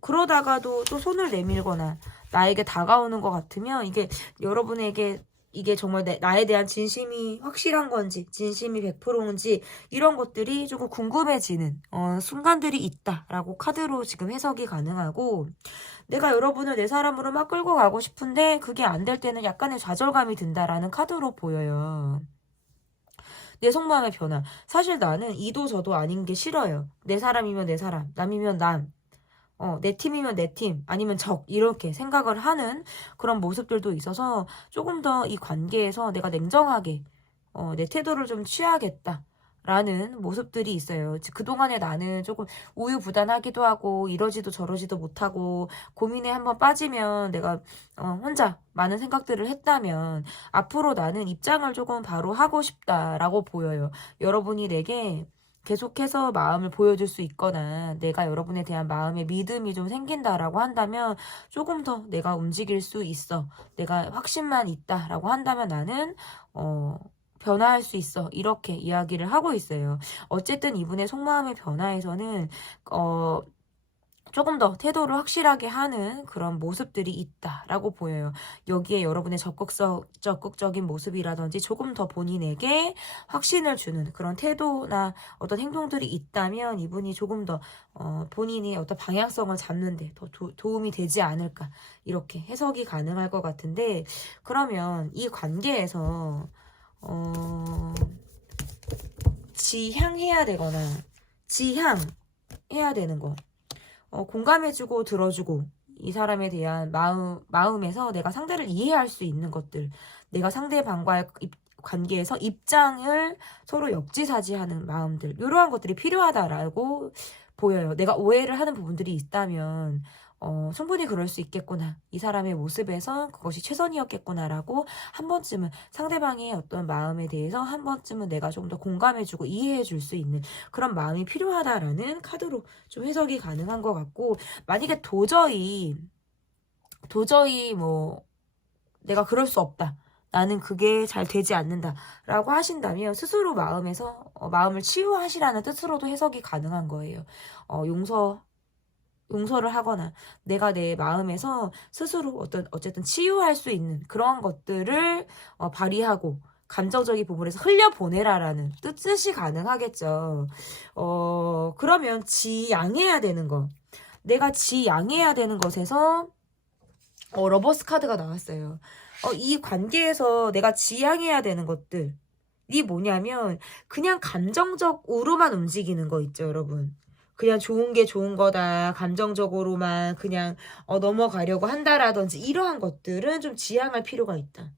그러다가도 또 손을 내밀거나, 나에게 다가오는 것 같으면, 여러분에게 이게 정말 나에 대한 진심이 확실한 건지, 진심이 100%인지, 이런 것들이 조금 궁금해지는, 순간들이 있다라고 카드로 지금 해석이 가능하고, 내가 여러분을 내 사람으로 막 끌고 가고 싶은데, 그게 안 될 때는 약간의 좌절감이 든다라는 카드로 보여요. 내 속마음의 변화. 사실 나는 이도 저도 아닌 게 싫어요. 내 사람이면 내 사람, 남이면 남. 내 팀이면 내 팀, 아니면 적, 이렇게 생각을 하는 그런 모습들도 있어서 조금 더 이 관계에서 내가 냉정하게, 내 태도를 좀 취하겠다. 라는 모습들이 있어요. 그동안에 나는 조금 우유부단하기도 하고, 이러지도 저러지도 못하고, 고민에 한번 빠지면 내가, 혼자 많은 생각들을 했다면, 앞으로 나는 입장을 조금 바로 하고 싶다라고 보여요. 여러분이 내게 계속해서 마음을 보여줄 수 있거나 내가 여러분에 대한 마음의 믿음이 좀 생긴다라고 한다면 조금 더 내가 움직일 수 있어. 내가 확신만 있다라고 한다면 나는 변화할 수 있어. 이렇게 이야기를 하고 있어요. 어쨌든 이분의 속마음의 변화에서는 조금 더 태도를 확실하게 하는 그런 모습들이 있다라고 보여요. 여기에 여러분의 적극적인 모습이라든지 조금 더 본인에게 확신을 주는 그런 태도나 어떤 행동들이 있다면 이분이 조금 더 본인이 어떤 방향성을 잡는데 더 도움이 되지 않을까 이렇게 해석이 가능할 것 같은데 그러면 이 관계에서 지향해야 되거나 지향해야 되는 거 공감해주고 들어주고 이 사람에 대한 마음에서 내가 상대를 이해할 수 있는 것들 내가 상대방과의 관계에서 입장을 서로 역지사지하는 마음들 이러한 것들이 필요하다라고 보여요. 내가 오해를 하는 부분들이 있다면 충분히 그럴 수 있겠구나. 이 사람의 모습에서 그것이 최선이었겠구나라고 한 번쯤은 상대방의 어떤 마음에 대해서 한 번쯤은 내가 좀 더 공감해주고 이해해줄 수 있는 그런 마음이 필요하다라는 카드로 좀 해석이 가능한 것 같고 만약에 도저히 뭐 내가 그럴 수 없다. 나는 그게 잘 되지 않는다. 라고 하신다면 스스로 마음을 치유하시라는 뜻으로도 해석이 가능한 거예요. 용서를 하거나 내가 내 마음에서 스스로 어쨌든 치유할 수 있는 그런 것들을 발휘하고 감정적인 부분에서 흘려보내라라는 뜻이 가능하겠죠. 그러면 지양해야 되는 거. 내가 지양해야 되는 것에서 러버스 카드가 나왔어요. 이 관계에서 내가 지향해야 되는 것들이 뭐냐면 그냥 감정적으로만 움직이는 거 있죠, 여러분. 그냥 좋은 게 좋은 거다. 감정적으로만 그냥 넘어가려고 한다라든지 이러한 것들은 좀 지양할 필요가 있다.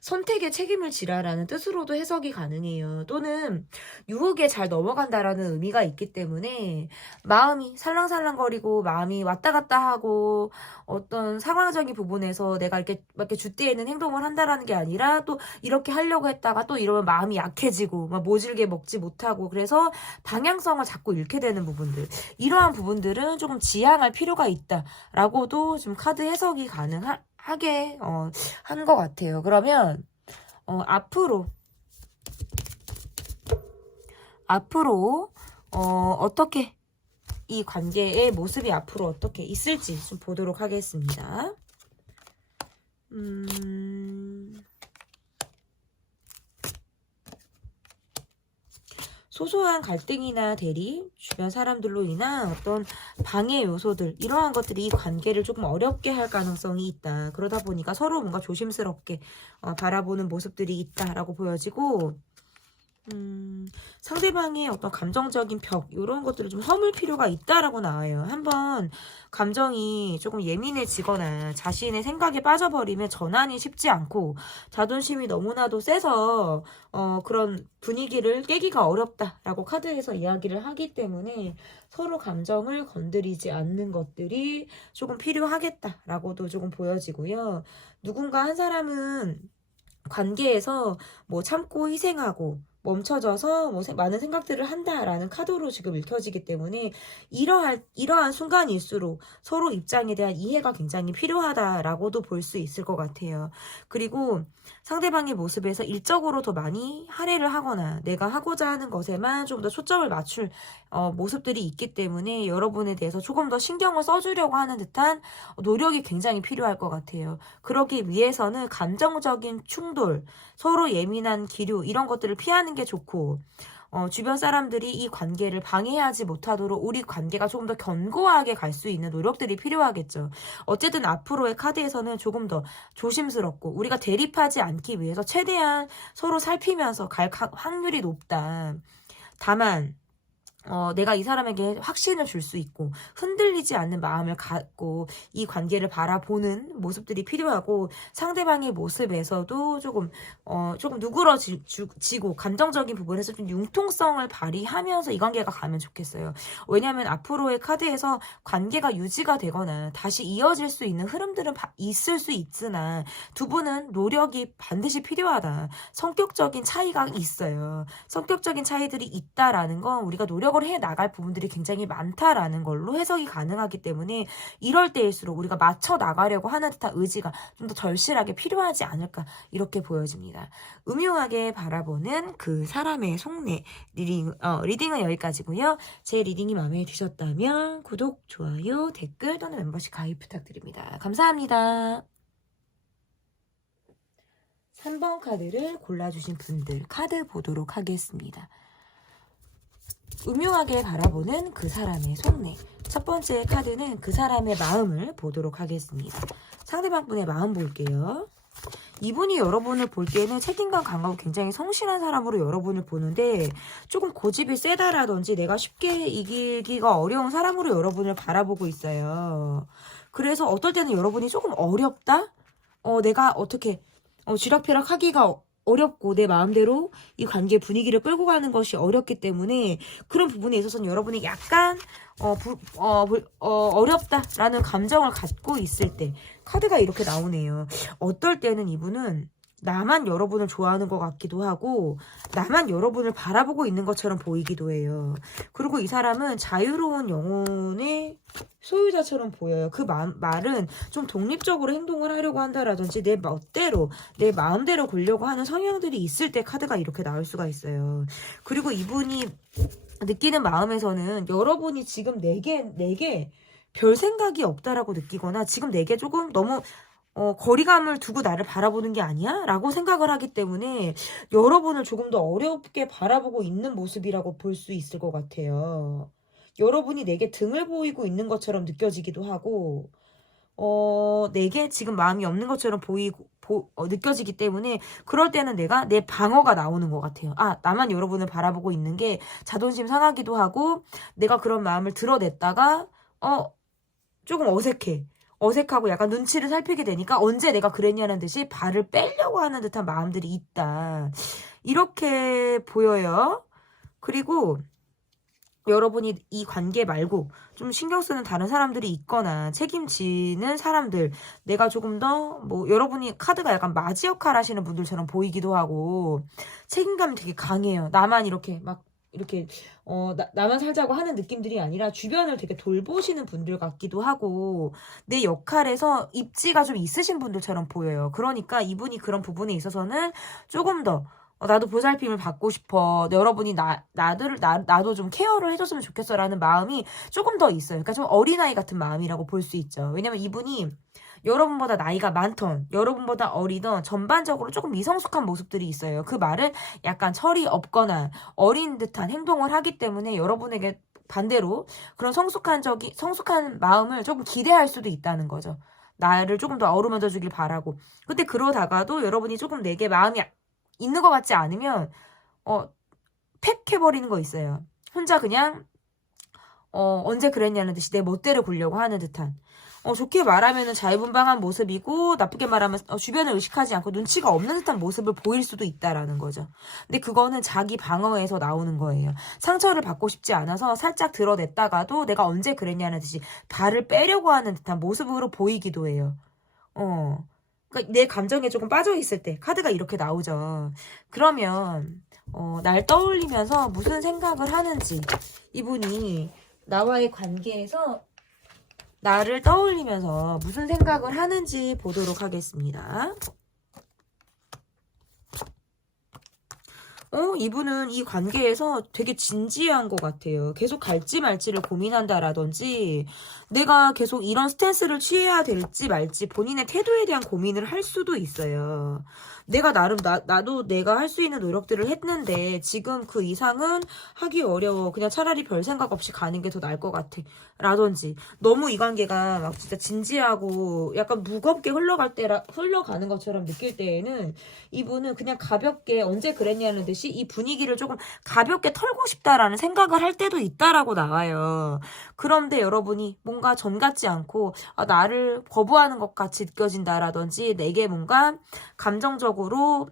선택에 책임을 지라라는 뜻으로도 해석이 가능해요. 또는 유혹에 잘 넘어간다라는 의미가 있기 때문에 마음이 살랑살랑거리고 마음이 왔다 갔다 하고 어떤 상황적인 부분에서 내가 이렇게 줏대에는 행동을 한다라는 게 아니라 또 이렇게 하려고 했다가 또 이러면 마음이 약해지고 막 모질게 먹지 못하고 그래서 방향성을 자꾸 잃게 되는 부분들 이러한 부분들은 조금 지양할 필요가 있다라고도 좀 카드 해석이 가능하게 한 것 같아요. 그러면 앞으로 어떻게 이 관계의 모습이 앞으로 어떻게 있을지 좀 보도록 하겠습니다. 소소한 갈등이나 대리, 주변 사람들로 인한 어떤 방해 요소들 이러한 것들이 이 관계를 조금 어렵게 할 가능성이 있다. 그러다 보니까 서로 뭔가 조심스럽게 바라보는 모습들이 있다라고 보여지고 상대방의 어떤 감정적인 벽 이런 것들을 좀 허물 필요가 있다라고 나와요. 한번 감정이 조금 예민해지거나 자신의 생각에 빠져버리면 전환이 쉽지 않고 자존심이 너무나도 세서 그런 분위기를 깨기가 어렵다라고 카드에서 이야기를 하기 때문에 서로 감정을 건드리지 않는 것들이 조금 필요하겠다라고도 조금 보여지고요. 누군가 한 사람은 관계에서 뭐 참고 희생하고 멈춰져서 뭐 많은 생각들을 한다라는 카드로 지금 읽혀지기 때문에 이러한 순간일수록 서로 입장에 대한 이해가 굉장히 필요하다라고도 볼 수 있을 것 같아요. 그리고 상대방의 모습에서 일적으로 더 많이 할애를 하거나 내가 하고자 하는 것에만 좀 더 초점을 맞출 모습들이 있기 때문에 여러분에 대해서 조금 더 신경을 써주려고 하는 듯한 노력이 굉장히 필요할 것 같아요. 그러기 위해서는 감정적인 충돌, 서로 예민한 기류 이런 것들을 피하는 게 좋고 주변 사람들이 이 관계를 방해하지 못하도록 우리 관계가 조금 더 견고하게 갈 수 있는 노력들이 필요하겠죠. 어쨌든 앞으로의 카드에서는 조금 더 조심스럽고 우리가 대립하지 않기 위해서 최대한 서로 살피면서 갈 확률이 높다. 다만 내가 이 사람에게 확신을 줄 수 있고 흔들리지 않는 마음을 갖고 이 관계를 바라보는 모습들이 필요하고 상대방의 모습에서도 조금 누그러지고 감정적인 부분에서 좀 융통성을 발휘하면서 이 관계가 가면 좋겠어요. 왜냐하면 앞으로의 카드에서 관계가 유지가 되거나 다시 이어질 수 있는 흐름들은 있을 수 있으나 두 분은 노력이 반드시 필요하다. 성격적인 차이가 있어요. 성격적인 차이들이 있다라는 건 우리가 노력을 해 나갈 부분들이 굉장히 많다라는 걸로 해석이 가능하기 때문에 이럴 때일수록 우리가 맞춰 나가려고 하는 듯한 의지가 좀 더 절실하게 필요하지 않을까 이렇게 보여집니다. 음흉하게 바라보는 그 사람의 속내 리딩은 여기까지고요. 제 리딩이 마음에 드셨다면 구독, 좋아요, 댓글 또는 멤버십 가입 부탁드립니다. 감사합니다. 3번 카드를 골라주신 분들 카드 보도록 하겠습니다. 음흉하게 바라보는 그 사람의 속내. 첫 번째 카드는 그 사람의 마음을 보도록 하겠습니다. 상대방 분의 마음 볼게요. 이분이 여러분을 볼 때는 책임감 강하고 굉장히 성실한 사람으로 여러분을 보는데 조금 고집이 세다라든지 내가 쉽게 이기기가 어려운 사람으로 여러분을 바라보고 있어요. 그래서 어떨 때는 여러분이 조금 어렵다? 내가 어떻게 쥐락펴락 하기가 어렵고 내 마음대로 이 관계 분위기를 끌고 가는 것이 어렵기 때문에 그런 부분에 있어서는 여러분이 약간 어렵다라는 감정을 갖고 있을 때 카드가 이렇게 나오네요. 어떨 때는 이분은 나만 여러분을 좋아하는 것 같기도 하고 나만 여러분을 바라보고 있는 것처럼 보이기도 해요. 그리고 이 사람은 자유로운 영혼의 소유자처럼 보여요. 그 말은 좀 독립적으로 행동을 하려고 한다라든지 내 멋대로 내 마음대로 굴려고 하는 성향들이 있을 때 카드가 이렇게 나올 수가 있어요. 그리고 이분이 느끼는 마음에서는 여러분이 지금 내게 별 생각이 없다라고 느끼거나 지금 내게 조금 너무 거리감을 두고 나를 바라보는 게 아니야? 라고 생각을 하기 때문에 여러분을 조금 더 어렵게 바라보고 있는 모습이라고 볼 수 있을 것 같아요. 여러분이 내게 등을 보이고 있는 것처럼 느껴지기도 하고 내게 지금 마음이 없는 것처럼 느껴지기 때문에 그럴 때는 내 방어가 나오는 것 같아요. 나만 여러분을 바라보고 있는 게 자존심 상하기도 하고 내가 그런 마음을 드러냈다가 조금 어색하고 약간 눈치를 살피게 되니까 언제 내가 그랬냐는 듯이 발을 빼려고 하는 듯한 마음들이 있다. 이렇게 보여요. 그리고 여러분이 이 관계 말고 좀 신경 쓰는 다른 사람들이 있거나 책임지는 사람들 내가 조금 더 여러분이 카드가 약간 맞이 역할 하시는 분들처럼 보이기도 하고 책임감이 되게 강해요. 나만 이렇게 나만 살자고 하는 느낌들이 아니라 주변을 되게 돌보시는 분들 같기도 하고 내 역할에서 입지가 좀 있으신 분들처럼 보여요. 그러니까 이분이 그런 부분에 있어서는 조금 더 나도 보살핌을 받고 싶어. 여러분이 나도 좀 케어를 해줬으면 좋겠어 라는 마음이 조금 더 있어요. 그러니까 좀 어린아이 같은 마음이라고 볼 수 있죠. 왜냐면 이분이 여러분보다 나이가 많던 여러분보다 어리던 전반적으로 조금 미성숙한 모습들이 있어요. 그 말은 약간 철이 없거나 어린 듯한 행동을 하기 때문에 여러분에게 반대로 그런 성숙한 마음을 조금 기대할 수도 있다는 거죠. 나를 조금 더 어루만져 주길 바라고. 근데 그러다가도 여러분이 조금 내게 마음이 있는 것 같지 않으면 팩 해버리는 거 있어요. 혼자 그냥 언제 그랬냐는 듯이 내 멋대로 굴려고 하는 듯한 좋게 말하면 자유분방한 모습이고 나쁘게 말하면 주변을 의식하지 않고 눈치가 없는 듯한 모습을 보일 수도 있다라는 거죠. 근데 그거는 자기 방어에서 나오는 거예요. 상처를 받고 싶지 않아서 살짝 드러냈다가도 내가 언제 그랬냐는 듯이 발을 빼려고 하는 듯한 모습으로 보이기도 해요. 그러니까 내 감정에 조금 빠져있을 때 카드가 이렇게 나오죠. 그러면 날 떠올리면서 무슨 생각을 하는지, 이분이 나와의 관계에서 나를 떠올리면서 무슨 생각을 하는지 보도록 하겠습니다. 이분은 이 관계에서 되게 진지한 것 같아요. 계속 갈지 말지를 고민한다라든지, 내가 계속 이런 스탠스를 취해야 될지 말지 본인의 태도에 대한 고민을 할 수도 있어요. 내가 나름, 나도 내가 할 수 있는 노력들을 했는데, 지금 그 이상은 하기 어려워. 그냥 차라리 별 생각 없이 가는 게 더 나을 것 같아. 라든지, 너무 이 관계가 막 진짜 진지하고 약간 무겁게 흘러가는 것처럼 느낄 때에는 이분은 그냥 가볍게 언제 그랬냐는 듯이 이 분위기를 조금 가볍게 털고 싶다라는 생각을 할 때도 있다라고 나와요. 그런데 여러분이 뭔가 전 같지 않고 나를 거부하는 것 같이 느껴진다라든지 내게 뭔가 감정적으로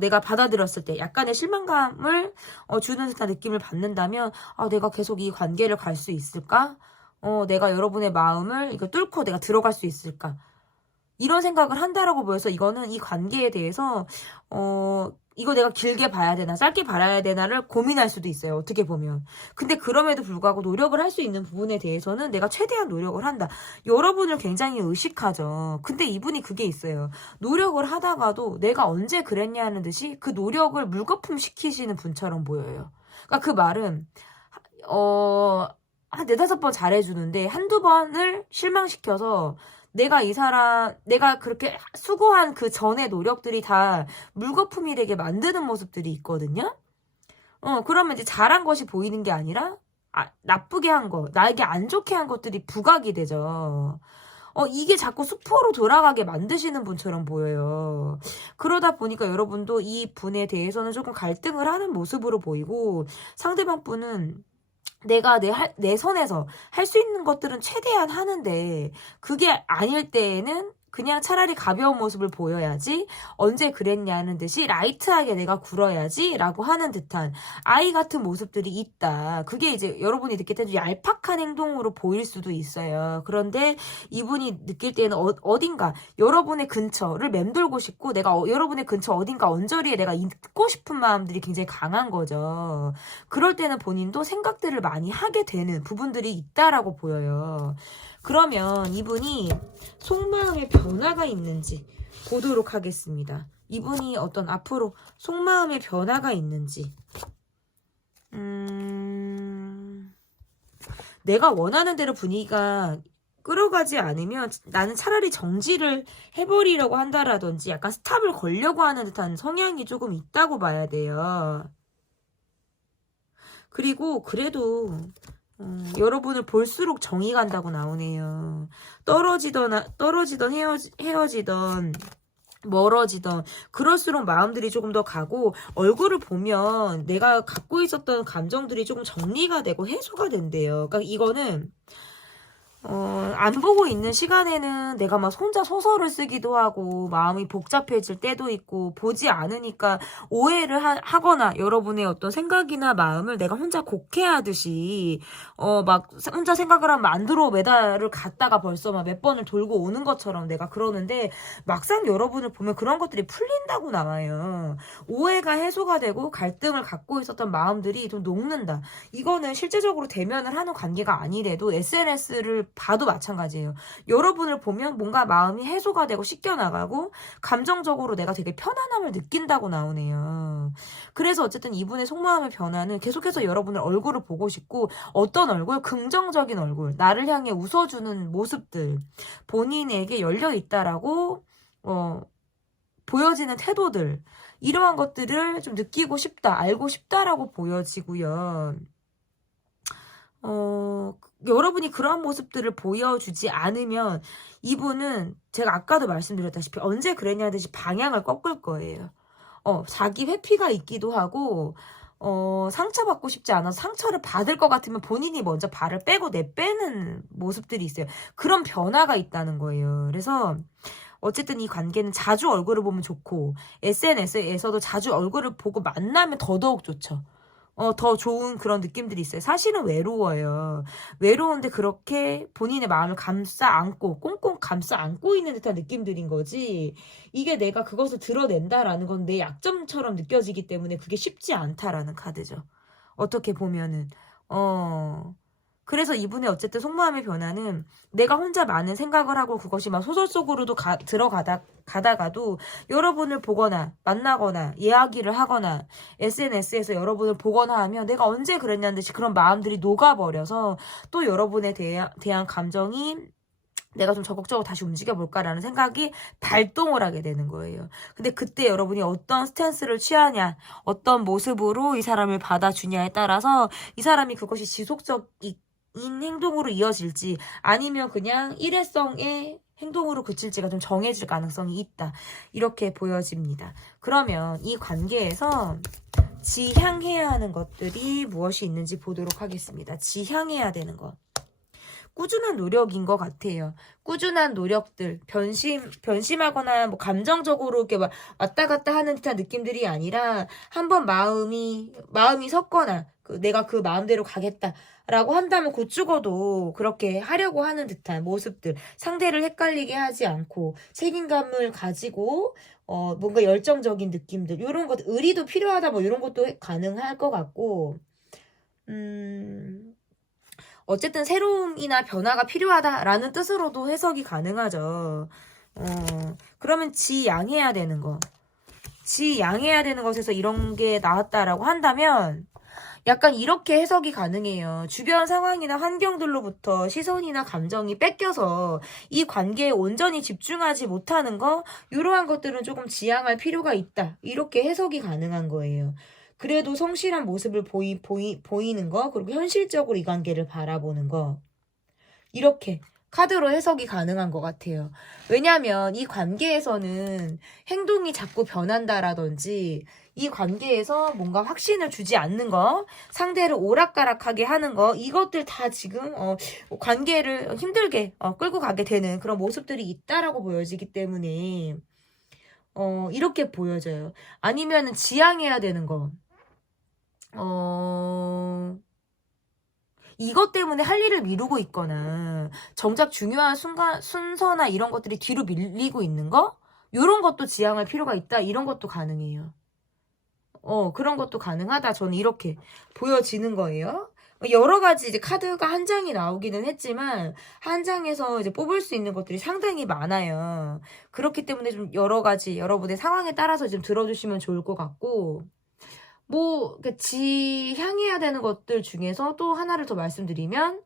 내가 받아들였을 때 약간의 실망감을 주는 듯한 느낌을 받는다면 내가 계속 이 관계를 갈 수 있을까? 내가 여러분의 마음을 이거 뚫고 내가 들어갈 수 있을까? 이런 생각을 한다라고 보여서 이거는 이 관계에 대해서 이거 내가 길게 봐야 되나 짧게 봐야 되나를 고민할 수도 있어요. 어떻게 보면. 근데 그럼에도 불구하고 노력을 할 수 있는 부분에 대해서는 내가 최대한 노력을 한다. 여러분을 굉장히 의식하죠. 근데 이분이 그게 있어요. 노력을 하다가도 내가 언제 그랬냐는 듯이 그 노력을 물거품 시키시는 분처럼 보여요. 그러니까 그 말은 한 4-5번 잘해주는데 한두 번을 실망시켜서 내가 그렇게 수고한 그 전의 노력들이 다 물거품이 되게 만드는 모습들이 있거든요? 그러면 이제 잘한 것이 보이는 게 아니라, 나쁘게 한 거, 나에게 안 좋게 한 것들이 부각이 되죠. 이게 자꾸 수포로 돌아가게 만드시는 분처럼 보여요. 그러다 보니까 여러분도 이 분에 대해서는 조금 갈등을 하는 모습으로 보이고, 상대방 분은 내가 내 선에서 할 수 있는 것들은 최대한 하는데 그게 아닐 때에는 그냥 차라리 가벼운 모습을 보여야지 언제 그랬냐는 듯이 라이트하게 내가 굴어야지 라고 하는 듯한 아이 같은 모습들이 있다. 그게 이제 여러분이 느낄 때도 얄팍한 행동으로 보일 수도 있어요. 그런데 이분이 느낄 때는 어딘가 여러분의 근처를 맴돌고 싶고 내가 여러분의 근처 어딘가 언저리에 내가 있고 싶은 마음들이 굉장히 강한 거죠. 그럴 때는 본인도 생각들을 많이 하게 되는 부분들이 있다라고 보여요. 그러면 이분이 속마음의 변화가 있는지 보도록 하겠습니다. 이분이 어떤 앞으로 속마음의 변화가 있는지. 내가 원하는 대로 분위기가 끌어가지 않으면 나는 차라리 정지를 해버리려고 한다라든지 약간 스탑을 걸려고 하는 듯한 성향이 조금 있다고 봐야 돼요. 그리고 그래도 여러분을 볼수록 정이 간다고 나오네요. 떨어지던 헤어지던 멀어지던 그럴수록 마음들이 조금 더 가고 얼굴을 보면 내가 갖고 있었던 감정들이 조금 정리가 되고 해소가 된대요. 그러니까 이거는 안 보고 있는 시간에는 내가 막 혼자 소설을 쓰기도 하고 마음이 복잡해질 때도 있고 보지 않으니까 오해를 하거나 여러분의 어떤 생각이나 마음을 내가 혼자 곡해하듯이 막 혼자 생각을 하면 안드로 메달을 갔다가 벌써 막 몇 번을 돌고 오는 것처럼 내가 그러는데 막상 여러분을 보면 그런 것들이 풀린다고 나와요. 오해가 해소가 되고 갈등을 갖고 있었던 마음들이 좀 녹는다. 이거는 실제적으로 대면을 하는 관계가 아니래도 SNS를 봐도 마찬가지예요. 여러분을 보면 뭔가 마음이 해소가 되고 씻겨나가고 감정적으로 내가 되게 편안함을 느낀다고 나오네요. 그래서 어쨌든 이분의 속마음의 변화는 계속해서 여러분의 얼굴을 보고 싶고 어떤 얼굴? 긍정적인 얼굴. 나를 향해 웃어주는 모습들. 본인에게 열려있다라고 보여지는 태도들. 이러한 것들을 좀 느끼고 싶다, 알고 싶다라고 보여지고요. 여러분이 그런 모습들을 보여주지 않으면 이분은 제가 아까도 말씀드렸다시피 언제 그랬냐는 듯이 방향을 꺾을 거예요. 자기 회피가 있기도 하고 상처받고 싶지 않아서 상처를 받을 것 같으면 본인이 먼저 발을 빼고 내빼는 모습들이 있어요. 그런 변화가 있다는 거예요. 그래서 어쨌든 이 관계는 자주 얼굴을 보면 좋고 SNS에서도 자주 얼굴을 보고 만나면 더더욱 좋죠. 더 좋은 그런 느낌들이 있어요. 사실은 외로워요. 외로운데 그렇게 본인의 마음을 감싸 안고, 꽁꽁 감싸 안고 있는 듯한 느낌들인 거지. 이게 내가 그것을 드러낸다라는 건 내 약점처럼 느껴지기 때문에 그게 쉽지 않다라는 카드죠. 어떻게 보면은. 어. 그래서 이분의 어쨌든 속마음의 변화는 내가 혼자 많은 생각을 하고 그것이 막 소설 속으로도 가다가도 여러분을 보거나 만나거나 이야기를 하거나 SNS에서 여러분을 보거나 하면 내가 언제 그랬냐는 듯이 그런 마음들이 녹아버려서 또 여러분에 대한 감정이 내가 좀 적극적으로 다시 움직여볼까라는 생각이 발동을 하게 되는 거예요. 근데 그때 여러분이 어떤 스탠스를 취하냐, 어떤 모습으로 이 사람을 받아주냐에 따라서 이 사람이 그것이 지속적인 행동으로 이어질지 아니면 그냥 일회성의 행동으로 그칠지가 좀 정해질 가능성이 있다. 이렇게 보여집니다. 그러면 이 관계에서 지향해야 하는 것들이 무엇이 있는지 보도록 하겠습니다. 지향해야 되는 것. 꾸준한 노력인 것 같아요. 꾸준한 노력들, 변심하거나 뭐 감정적으로 이렇게 막 왔다 갔다 하는 듯한 느낌들이 아니라 한번 마음이 섰거나 내가 그 마음대로 가겠다라고 한다면 곧 죽어도 그렇게 하려고 하는 듯한 모습들, 상대를 헷갈리게 하지 않고 책임감을 가지고 뭔가 열정적인 느낌들, 이런 것, 의리도 필요하다 뭐 이런 것도 가능할 것 같고, 어쨌든 새로움이나 변화가 필요하다라는 뜻으로도 해석이 가능하죠. 그러면 지양해야 되는 거. 지양해야 되는 것에서 이런 게 나왔다라고 한다면 약간 이렇게 해석이 가능해요. 주변 상황이나 환경들로부터 시선이나 감정이 뺏겨서 이 관계에 온전히 집중하지 못하는 거, 이러한 것들은 조금 지양할 필요가 있다. 이렇게 해석이 가능한 거예요. 그래도 성실한 모습을 보이는 거, 그리고 현실적으로 이 관계를 바라보는 거. 이렇게 카드로 해석이 가능한 것 같아요. 왜냐하면 이 관계에서는 행동이 자꾸 변한다라든지 이 관계에서 뭔가 확신을 주지 않는 거, 상대를 오락가락하게 하는 거, 이것들 다 지금 관계를 힘들게 끌고 가게 되는 그런 모습들이 있다라고 보여지기 때문에 이렇게 보여져요. 아니면은 지양해야 되는 거. 이것 때문에 할 일을 미루고 있거나 정작 중요한 순서나 이런 것들이 뒤로 밀리고 있는 거? 이런 것도 지양할 필요가 있다. 이런 것도 가능해요. 그런 것도 가능하다. 저는 이렇게 보여지는 거예요. 여러 가지 이제 카드가 한 장이 나오기는 했지만 한 장에서 이제 뽑을 수 있는 것들이 상당히 많아요. 그렇기 때문에 좀 여러 가지 여러분의 상황에 따라서 좀 들어주시면 좋을 것 같고, 뭐 지향해야 되는 것들 중에서 또 하나를 더 말씀드리면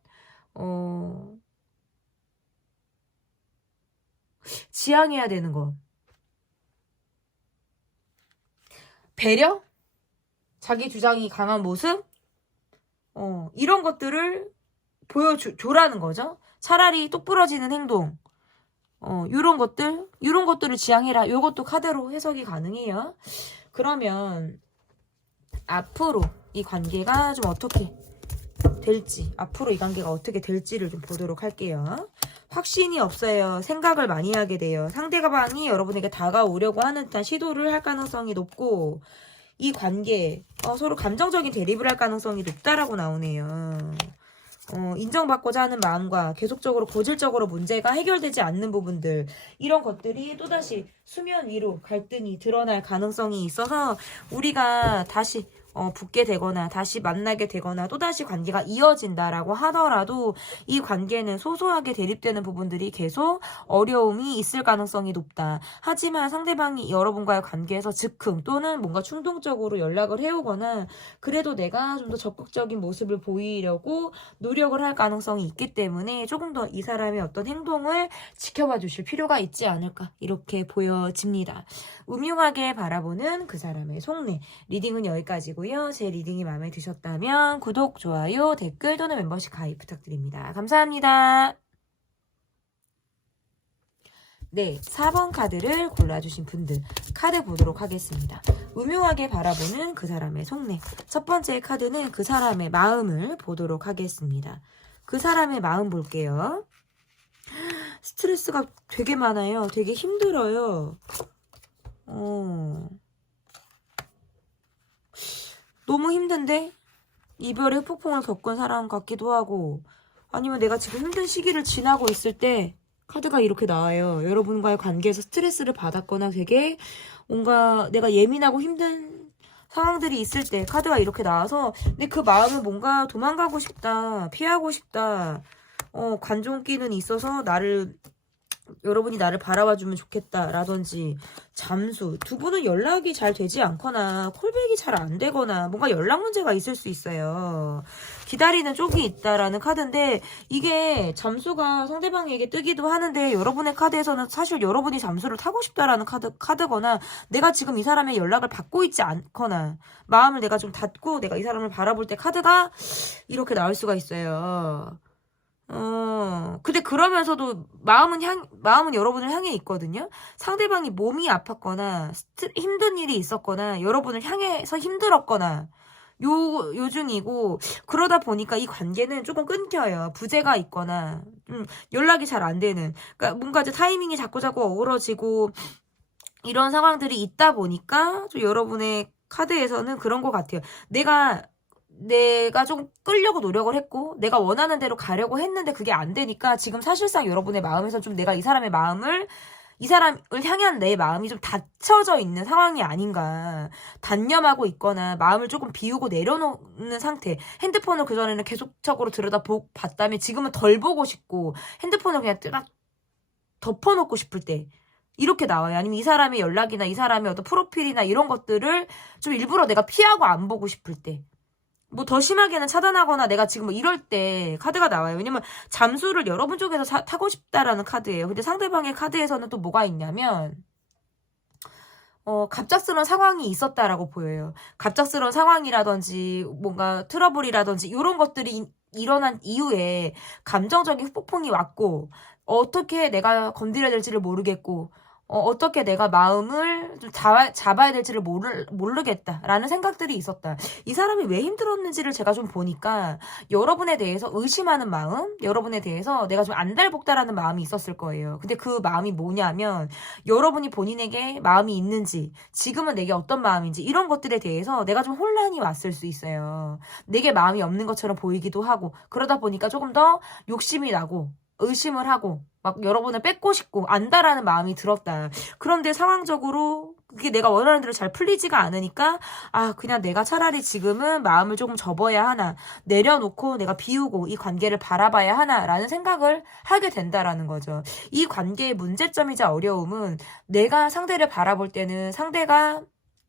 지향해야 되는 거, 배려? 자기 주장이 강한 모습? 이런 것들을 보여줘라는 거죠. 차라리 똑부러지는 행동, 요런 것들을 지향해라. 요것도 카드로 해석이 가능해요. 그러면 앞으로 이 관계가 좀 어떻게 될지, 앞으로 이 관계가 어떻게 될지를 좀 보도록 할게요. 확신이 없어요. 생각을 많이 하게 돼요. 상대방이 여러분에게 다가오려고 하는 듯한 시도를 할 가능성이 높고, 이 관계 서로 감정적인 대립을 할 가능성이 높다라고 나오네요. 인정받고자 하는 마음과 계속적으로 고질적으로 문제가 해결되지 않는 부분들, 이런 것들이 또다시 수면 위로 갈등이 드러날 가능성이 있어서 우리가 다시 붙게 되거나 다시 만나게 되거나 또다시 관계가 이어진다라고 하더라도 이 관계는 소소하게 대립되는 부분들이 계속 어려움이 있을 가능성이 높다. 하지만 상대방이 여러분과의 관계에서 즉흥 또는 뭔가 충동적으로 연락을 해오거나 그래도 내가 좀 더 적극적인 모습을 보이려고 노력을 할 가능성이 있기 때문에 조금 더 이 사람의 어떤 행동을 지켜봐 주실 필요가 있지 않을까, 이렇게 보여집니다. 음흉하게 바라보는 그 사람의 속내. 리딩은 여기까지고요. 제 리딩이 마음에 드셨다면 구독, 좋아요, 댓글 또는 멤버십 가입 부탁드립니다. 감사합니다. 네, 4번 카드를 골라주신 분들 카드 보도록 하겠습니다. 음흉하게 바라보는 그 사람의 속내. 첫 번째 카드는 그 사람의 마음을 보도록 하겠습니다. 그 사람의 마음 볼게요. 스트레스가 되게 많아요. 되게 힘들어요. 너무 힘든데? 이별의 후폭풍을 겪은 사람 같기도 하고, 아니면 내가 지금 힘든 시기를 지나고 있을 때 카드가 이렇게 나와요. 여러분과의 관계에서 스트레스를 받았거나 되게 뭔가 내가 예민하고 힘든 상황들이 있을 때 카드가 이렇게 나와서, 근데 그 마음은 뭔가 도망가고 싶다, 피하고 싶다, 관종기는 있어서 여러분이 나를 바라봐주면 좋겠다 라든지, 잠수, 두 분은 연락이 잘 되지 않거나 콜백이 잘 안 되거나 뭔가 연락 문제가 있을 수 있어요. 기다리는 쪽이 있다라는 카드인데, 이게 잠수가 상대방에게 뜨기도 하는데, 여러분의 카드에서는 사실 여러분이 잠수를 타고 싶다라는 카드거나, 내가 지금 이 사람의 연락을 받고 있지 않거나 마음을 내가 좀 닫고 내가 이 사람을 바라볼 때 카드가 이렇게 나올 수가 있어요. 근데 그러면서도 마음은 여러분을 향해 있거든요. 상대방이 몸이 아팠거나, 힘든 일이 있었거나, 여러분을 향해서 힘들었거나, 요 중이고, 그러다 보니까 이 관계는 조금 끊겨요. 부재가 있거나, 연락이 잘 안 되는. 그러니까 뭔가 이제 타이밍이 자꾸자꾸 어우러지고, 이런 상황들이 있다 보니까, 좀 여러분의 카드에서는 그런 것 같아요. 내가 좀 끌려고 노력을 했고, 내가 원하는 대로 가려고 했는데 그게 안 되니까 지금 사실상 여러분의 마음에서 좀 내가 이 사람을 향한 내 마음이 좀 닫혀져 있는 상황이 아닌가. 단념하고 있거나 마음을 조금 비우고 내려놓는 상태. 핸드폰을 그전에는 계속적으로 봤다면 지금은 덜 보고 싶고, 핸드폰을 그냥 딱 덮어놓고 싶을 때 이렇게 나와요. 아니면 이 사람의 연락이나 이 사람의 어떤 프로필이나 이런 것들을 좀 일부러 내가 피하고 안 보고 싶을 때, 뭐 더 심하게는 차단하거나 내가 지금 뭐 이럴 때 카드가 나와요. 왜냐면 잠수를 여러분 쪽에서 타고 싶다라는 카드예요. 근데 상대방의 카드에서는 또 뭐가 있냐면, 갑작스러운 상황이 있었다라고 보여요. 갑작스러운 상황이라든지 뭔가 트러블이라든지 이런 것들이 일어난 이후에 감정적인 후폭풍이 왔고, 어떻게 내가 건드려야 될지를 모르겠고, 어떻게 내가 마음을 좀 잡아야 될지를 모르겠다라는 생각들이 있었다. 이 사람이 왜 힘들었는지를 제가 좀 보니까, 여러분에 대해서 의심하는 마음, 여러분에 대해서 내가 좀 안달복달하는 마음이 있었을 거예요. 근데 그 마음이 뭐냐면, 여러분이 본인에게 마음이 있는지, 지금은 내게 어떤 마음인지, 이런 것들에 대해서 내가 좀 혼란이 왔을 수 있어요. 내게 마음이 없는 것처럼 보이기도 하고, 그러다 보니까 조금 더 욕심이 나고, 의심을 하고, 막 여러분을 뺏고 싶고 안다라는 마음이 들었다. 그런데 상황적으로 그게 내가 원하는 대로 잘 풀리지가 않으니까, 그냥 내가 차라리 지금은 마음을 조금 접어야 하나, 내려놓고 내가 비우고 이 관계를 바라봐야 하나라는 생각을 하게 된다라는 거죠. 이 관계의 문제점이자 어려움은, 내가 상대를 바라볼 때는 상대가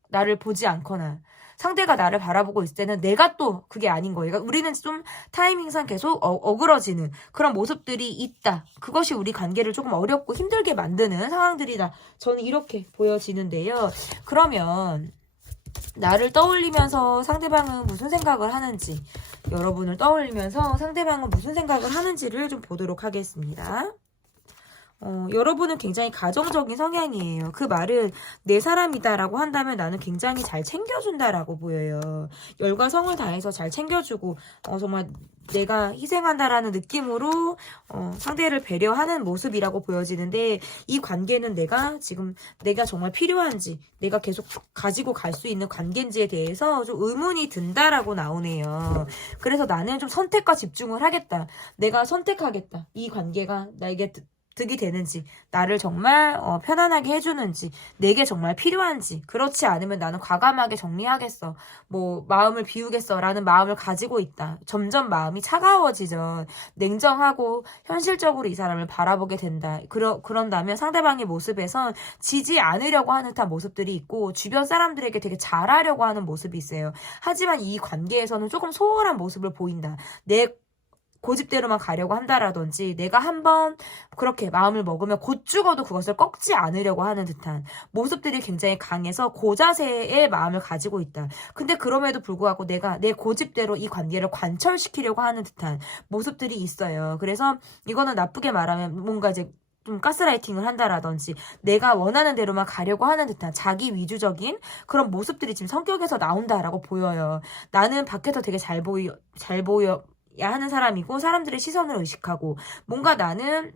나를 보지 않거나, 상대가 나를 바라보고 있을 때는 내가 또 그게 아닌 거예요. 그러니까 우리는 좀 타이밍상 계속 어그러지는 그런 모습들이 있다. 그것이 우리 관계를 조금 어렵고 힘들게 만드는 상황들이다. 저는 이렇게 보여지는데요. 그러면 나를 떠올리면서 상대방은 무슨 생각을 하는지, 여러분을 떠올리면서 상대방은 무슨 생각을 하는지를 좀 보도록 하겠습니다. 여러분은 굉장히 가정적인 성향이에요. 그 말은 내 사람이다라고 한다면 나는 굉장히 잘 챙겨준다라고 보여요. 열과 성을 다해서 잘 챙겨주고, 정말 내가 희생한다라는 느낌으로 상대를 배려하는 모습이라고 보여지는데, 이 관계는 내가 정말 필요한지, 내가 계속 가지고 갈 수 있는 관계인지에 대해서 좀 의문이 든다라고 나오네요. 그래서 나는 좀 선택과 집중을 하겠다. 내가 선택하겠다. 이 관계가 나에게 득이 되는지, 나를 정말 편안하게 해주는지, 내게 정말 필요한지. 그렇지 않으면 나는 과감하게 정리하겠어, 뭐 마음을 비우겠어 라는 마음을 가지고 있다. 점점 마음이 차가워지죠. 냉정하고 현실적으로 이 사람을 바라보게 된다. 그런다면 상대방의 모습에선 지지 않으려고 하는 듯한 모습들이 있고, 주변 사람들에게 되게 잘하려고 하는 모습이 있어요. 하지만 이 관계에서는 조금 소홀한 모습을 보인다. 내 고집대로만 가려고 한다라든지, 내가 한번 그렇게 마음을 먹으면 곧 죽어도 그것을 꺾지 않으려고 하는 듯한 모습들이 굉장히 강해서 고자세의 마음을 가지고 있다. 근데 그럼에도 불구하고 내가 내 고집대로 이 관계를 관철시키려고 하는 듯한 모습들이 있어요. 그래서 이거는 나쁘게 말하면 뭔가 이제 좀 가스라이팅을 한다라든지, 내가 원하는 대로만 가려고 하는 듯한 자기 위주적인 그런 모습들이 지금 성격에서 나온다라고 보여요. 나는 밖에서 되게 잘 보여야 하는 사람이고, 사람들의 시선을 의식하고, 뭔가 나는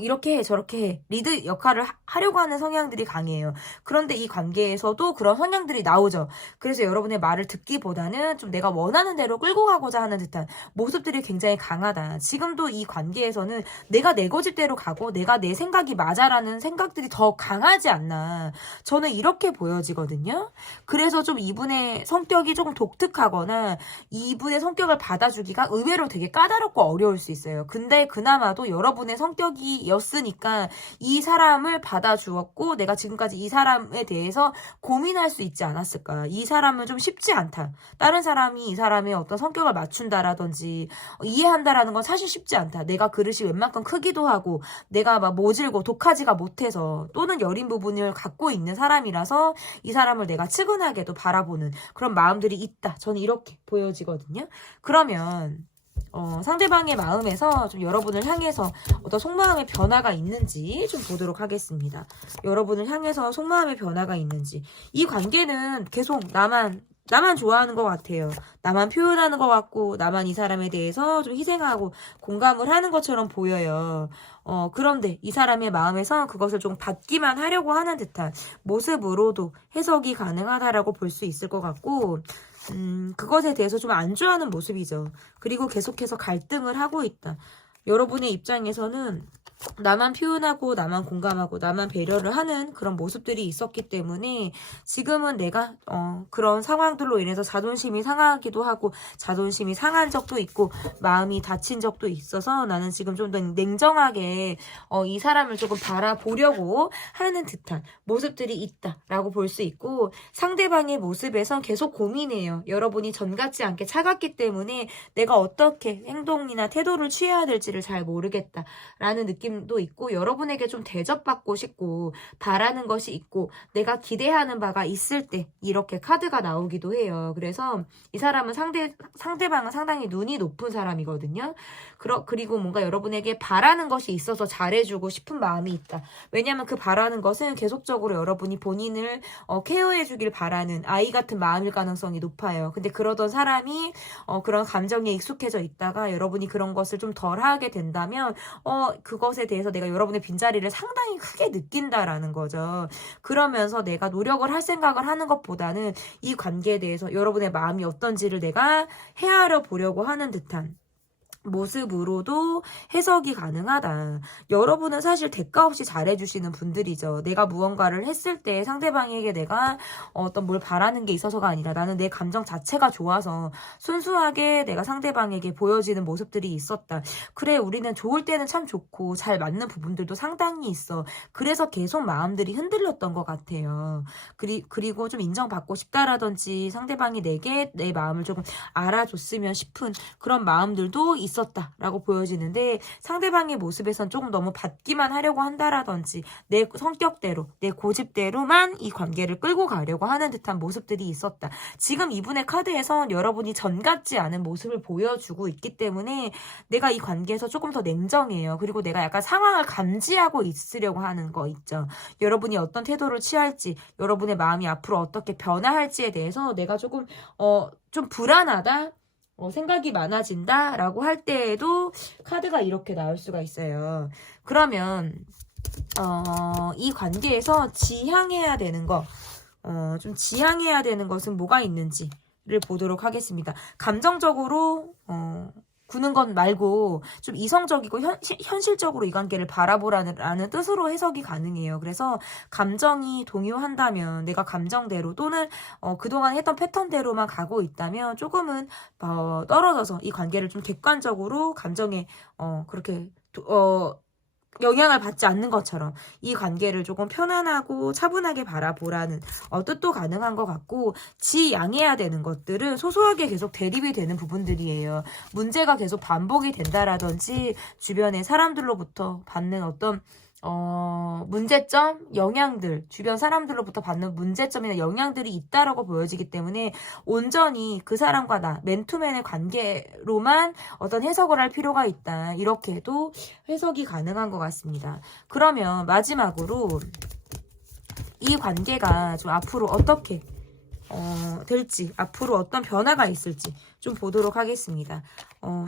이렇게 해, 저렇게 해. 리드 역할을 하려고 하는 성향들이 강해요. 그런데 이 관계에서도 그런 성향들이 나오죠. 그래서 여러분의 말을 듣기보다는 좀 내가 원하는 대로 끌고 가고자 하는 듯한 모습들이 굉장히 강하다. 지금도 이 관계에서는 내가 내 고집대로 가고 내가 내 생각이 맞아라는 생각들이 더 강하지 않나. 저는 이렇게 보여지거든요. 그래서 좀 이분의 성격이 조금 독특하거나 이분의 성격을 받아주기가 의외로 되게 까다롭고 어려울 수 있어요. 근데 그나마도 여러분의 성격이 였으니까 이 사람을 받아주었고 내가 지금까지 이 사람에 대해서 고민할 수 있지 않았을까. 이 사람은 좀 쉽지 않다. 다른 사람이 이 사람의 어떤 성격을 맞춘다라든지 이해한다라는 건 사실 쉽지 않다. 내가 그릇이 웬만큼 크기도 하고 내가 막 모질고 독하지가 못해서 또는 여린 부분을 갖고 있는 사람이라서 이 사람을 내가 측은하게도 바라보는 그런 마음들이 있다. 저는 이렇게 보여지거든요. 그러면 상대방의 마음에서 좀 여러분을 향해서 어떤 속마음의 변화가 있는지 좀 보도록 하겠습니다. 여러분을 향해서 속마음의 변화가 있는지. 이 관계는 계속 나만 좋아하는 것 같아요. 나만 표현하는 것 같고, 나만 이 사람에 대해서 좀 희생하고 공감을 하는 것처럼 보여요. 그런데 이 사람의 마음에서 그것을 좀 받기만 하려고 하는 듯한 모습으로도 해석이 가능하다라고 볼 수 있을 것 같고, 그것에 대해서 좀 안 좋아하는 모습이죠. 그리고 계속해서 갈등을 하고 있다. 여러분의 입장에서는 나만 표현하고 나만 공감하고 나만 배려를 하는 그런 모습들이 있었기 때문에 지금은 내가 그런 상황들로 인해서 자존심이 상하기도 하고 자존심이 상한 적도 있고 마음이 다친 적도 있어서 나는 지금 좀 더 냉정하게 이 사람을 조금 바라보려고 하는 듯한 모습들이 있다라고 볼 수 있고 상대방의 모습에선 계속 고민해요. 여러분이 전 같지 않게 차갑기 때문에 내가 어떻게 행동이나 태도를 취해야 될지를 잘 모르겠다라는 느낌도 있고 여러분에게 좀 대접받고 싶고 바라는 것이 있고 내가 기대하는 바가 있을 때 이렇게 카드가 나오기도 해요. 그래서 이 사람은 상대방은 상당히 눈이 높은 사람이거든요. 그리고 뭔가 여러분에게 바라는 것이 있어서 잘해주고 싶은 마음이 있다. 왜냐하면 그 바라는 것은 계속적으로 여러분이 본인을 케어해주길 바라는 아이 같은 마음일 가능성이 높아요. 근데 그러던 사람이 그런 감정에 익숙해져 있다가 여러분이 그런 것을 좀 덜 하게 된다면 그것에 대해서 내가 여러분의 빈자리를 상당히 크게 느낀다라는 거죠. 그러면서 내가 노력을 할 생각을 하는 것보다는 이 관계에 대해서 여러분의 마음이 어떤지를 내가 헤아려 보려고 하는 듯한 모습으로도 해석이 가능하다. 여러분은 사실 대가 없이 잘해주시는 분들이죠. 내가 무언가를 했을 때 상대방에게 내가 어떤 뭘 바라는 게 있어서가 아니라 나는 내 감정 자체가 좋아서 순수하게 내가 상대방에게 보여지는 모습들이 있었다. 그래, 우리는 좋을 때는 참 좋고 잘 맞는 부분들도 상당히 있어. 그래서 계속 마음들이 흔들렸던 것 같아요. 그리고 좀 인정받고 싶다라든지 상대방이 내게 내 마음을 조금 알아줬으면 싶은 그런 마음들도 있었다라고 보여지는데 상대방의 모습에선 조금 너무 받기만 하려고 한다라든지 내 성격대로 내 고집대로만 이 관계를 끌고 가려고 하는 듯한 모습들이 있었다. 지금 이분의 카드에선 여러분이 전 같지 않은 모습을 보여주고 있기 때문에 내가 이 관계에서 조금 더 냉정해요. 그리고 내가 약간 상황을 감지하고 있으려고 하는 거 있죠. 여러분이 어떤 태도를 취할지 여러분의 마음이 앞으로 어떻게 변화할지에 대해서 내가 조금 좀 불안하다 생각이 많아진다 라고 할 때에도 카드가 이렇게 나올 수가 있어요. 그러면 이 관계에서 지향해야 되는 거 좀 지향해야 되는 것은 뭐가 있는지를 보도록 하겠습니다. 감정적으로 구는 것 말고 좀 이성적이고 현실적으로 이 관계를 바라보라는 뜻으로 해석이 가능해요. 그래서 감정이 동요한다면 내가 감정대로 또는 그동안 했던 패턴대로만 가고 있다면 조금은 떨어져서 이 관계를 좀 객관적으로 감정에 그렇게 영향을 받지 않는 것처럼 이 관계를 조금 편안하고 차분하게 바라보라는 뜻도 가능한 것 같고 지양해야 되는 것들은 소소하게 계속 대립이 되는 부분들이에요. 문제가 계속 반복이 된다라든지 주변의 사람들로부터 받는 어떤 문제점, 영향들, 주변 사람들로부터 받는 문제점이나 영향들이 있다라고 보여지기 때문에 온전히 그 사람과 나, 맨투맨의 관계로만 어떤 해석을 할 필요가 있다. 이렇게도 해석이 가능한 것 같습니다. 그러면 마지막으로 이 관계가 좀 앞으로 어떻게 될지, 앞으로 어떤 변화가 있을지 좀 보도록 하겠습니다.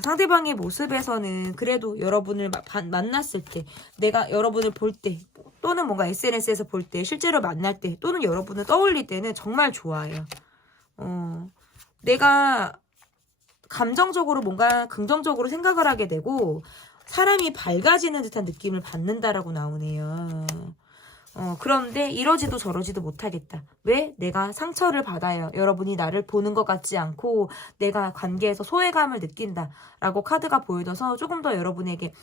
상대방의 모습에서는 그래도 여러분을 만났을 때, 내가 여러분을 볼 때, 또는 뭔가 SNS에서 볼 때, 실제로 만날 때, 또는 여러분을 떠올릴 때는 정말 좋아요. 내가 감정적으로 뭔가 긍정적으로 생각을 하게 되고 사람이 밝아지는 듯한 느낌을 받는다라고 나오네요. 그런데 이러지도 저러지도 못하겠다. 왜? 내가 상처를 받아요. 여러분이 나를 보는 것 같지 않고 내가 관계에서 소외감을 느낀다라고 카드가 보여져서 조금 더 여러분에게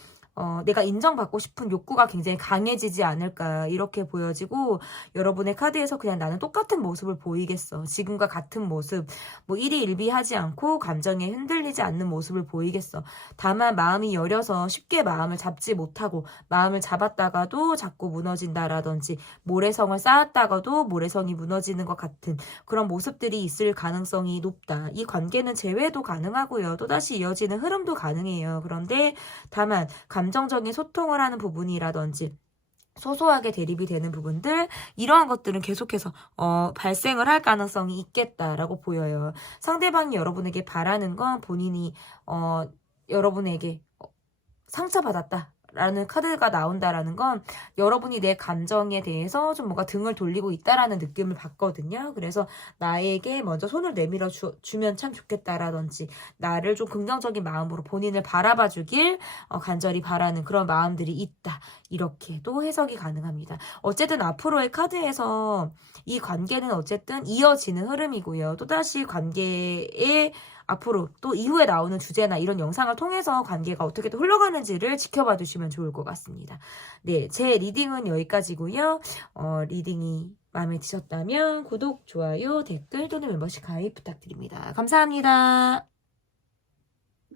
내가 인정받고 싶은 욕구가 굉장히 강해지지 않을까 이렇게 보여지고 여러분의 카드에서 그냥 나는 똑같은 모습을 보이겠어. 지금과 같은 모습, 뭐 일희일비하지 않고 감정에 흔들리지 않는 모습을 보이겠어. 다만 마음이 여려서 쉽게 마음을 잡지 못하고 마음을 잡았다가도 자꾸 무너진다라든지 모래성을 쌓았다가도 모래성이 무너지는 것 같은 그런 모습들이 있을 가능성이 높다. 이 관계는 재회도 가능하고요. 또다시 이어지는 흐름도 가능해요. 그런데 다만 감정적인 소통을 하는 부분이라든지 소소하게 대립이 되는 부분들 이러한 것들은 계속해서 발생을 할 가능성이 있겠다라고 보여요. 상대방이 여러분에게 바라는 건 본인이 여러분에게 상처받았다 라는 카드가 나온다라는 건 여러분이 내 감정에 대해서 좀 뭔가 등을 돌리고 있다라는 느낌을 받거든요. 그래서 나에게 먼저 손을 내밀어 주면 참 좋겠다라든지 나를 좀 긍정적인 마음으로 본인을 바라봐 주길 간절히 바라는 그런 마음들이 있다. 이렇게도 해석이 가능합니다. 어쨌든 앞으로의 카드에서 이 관계는 어쨌든 이어지는 흐름이고요. 또다시 관계에 앞으로 또 이후에 나오는 주제나 이런 영상을 통해서 관계가 어떻게 또 흘러가는지를 지켜봐 주시면 좋을 것 같습니다. 네, 제 리딩은 여기까지고요. 리딩이 마음에 드셨다면 구독, 좋아요, 댓글 또는 멤버십 가입 부탁드립니다. 감사합니다.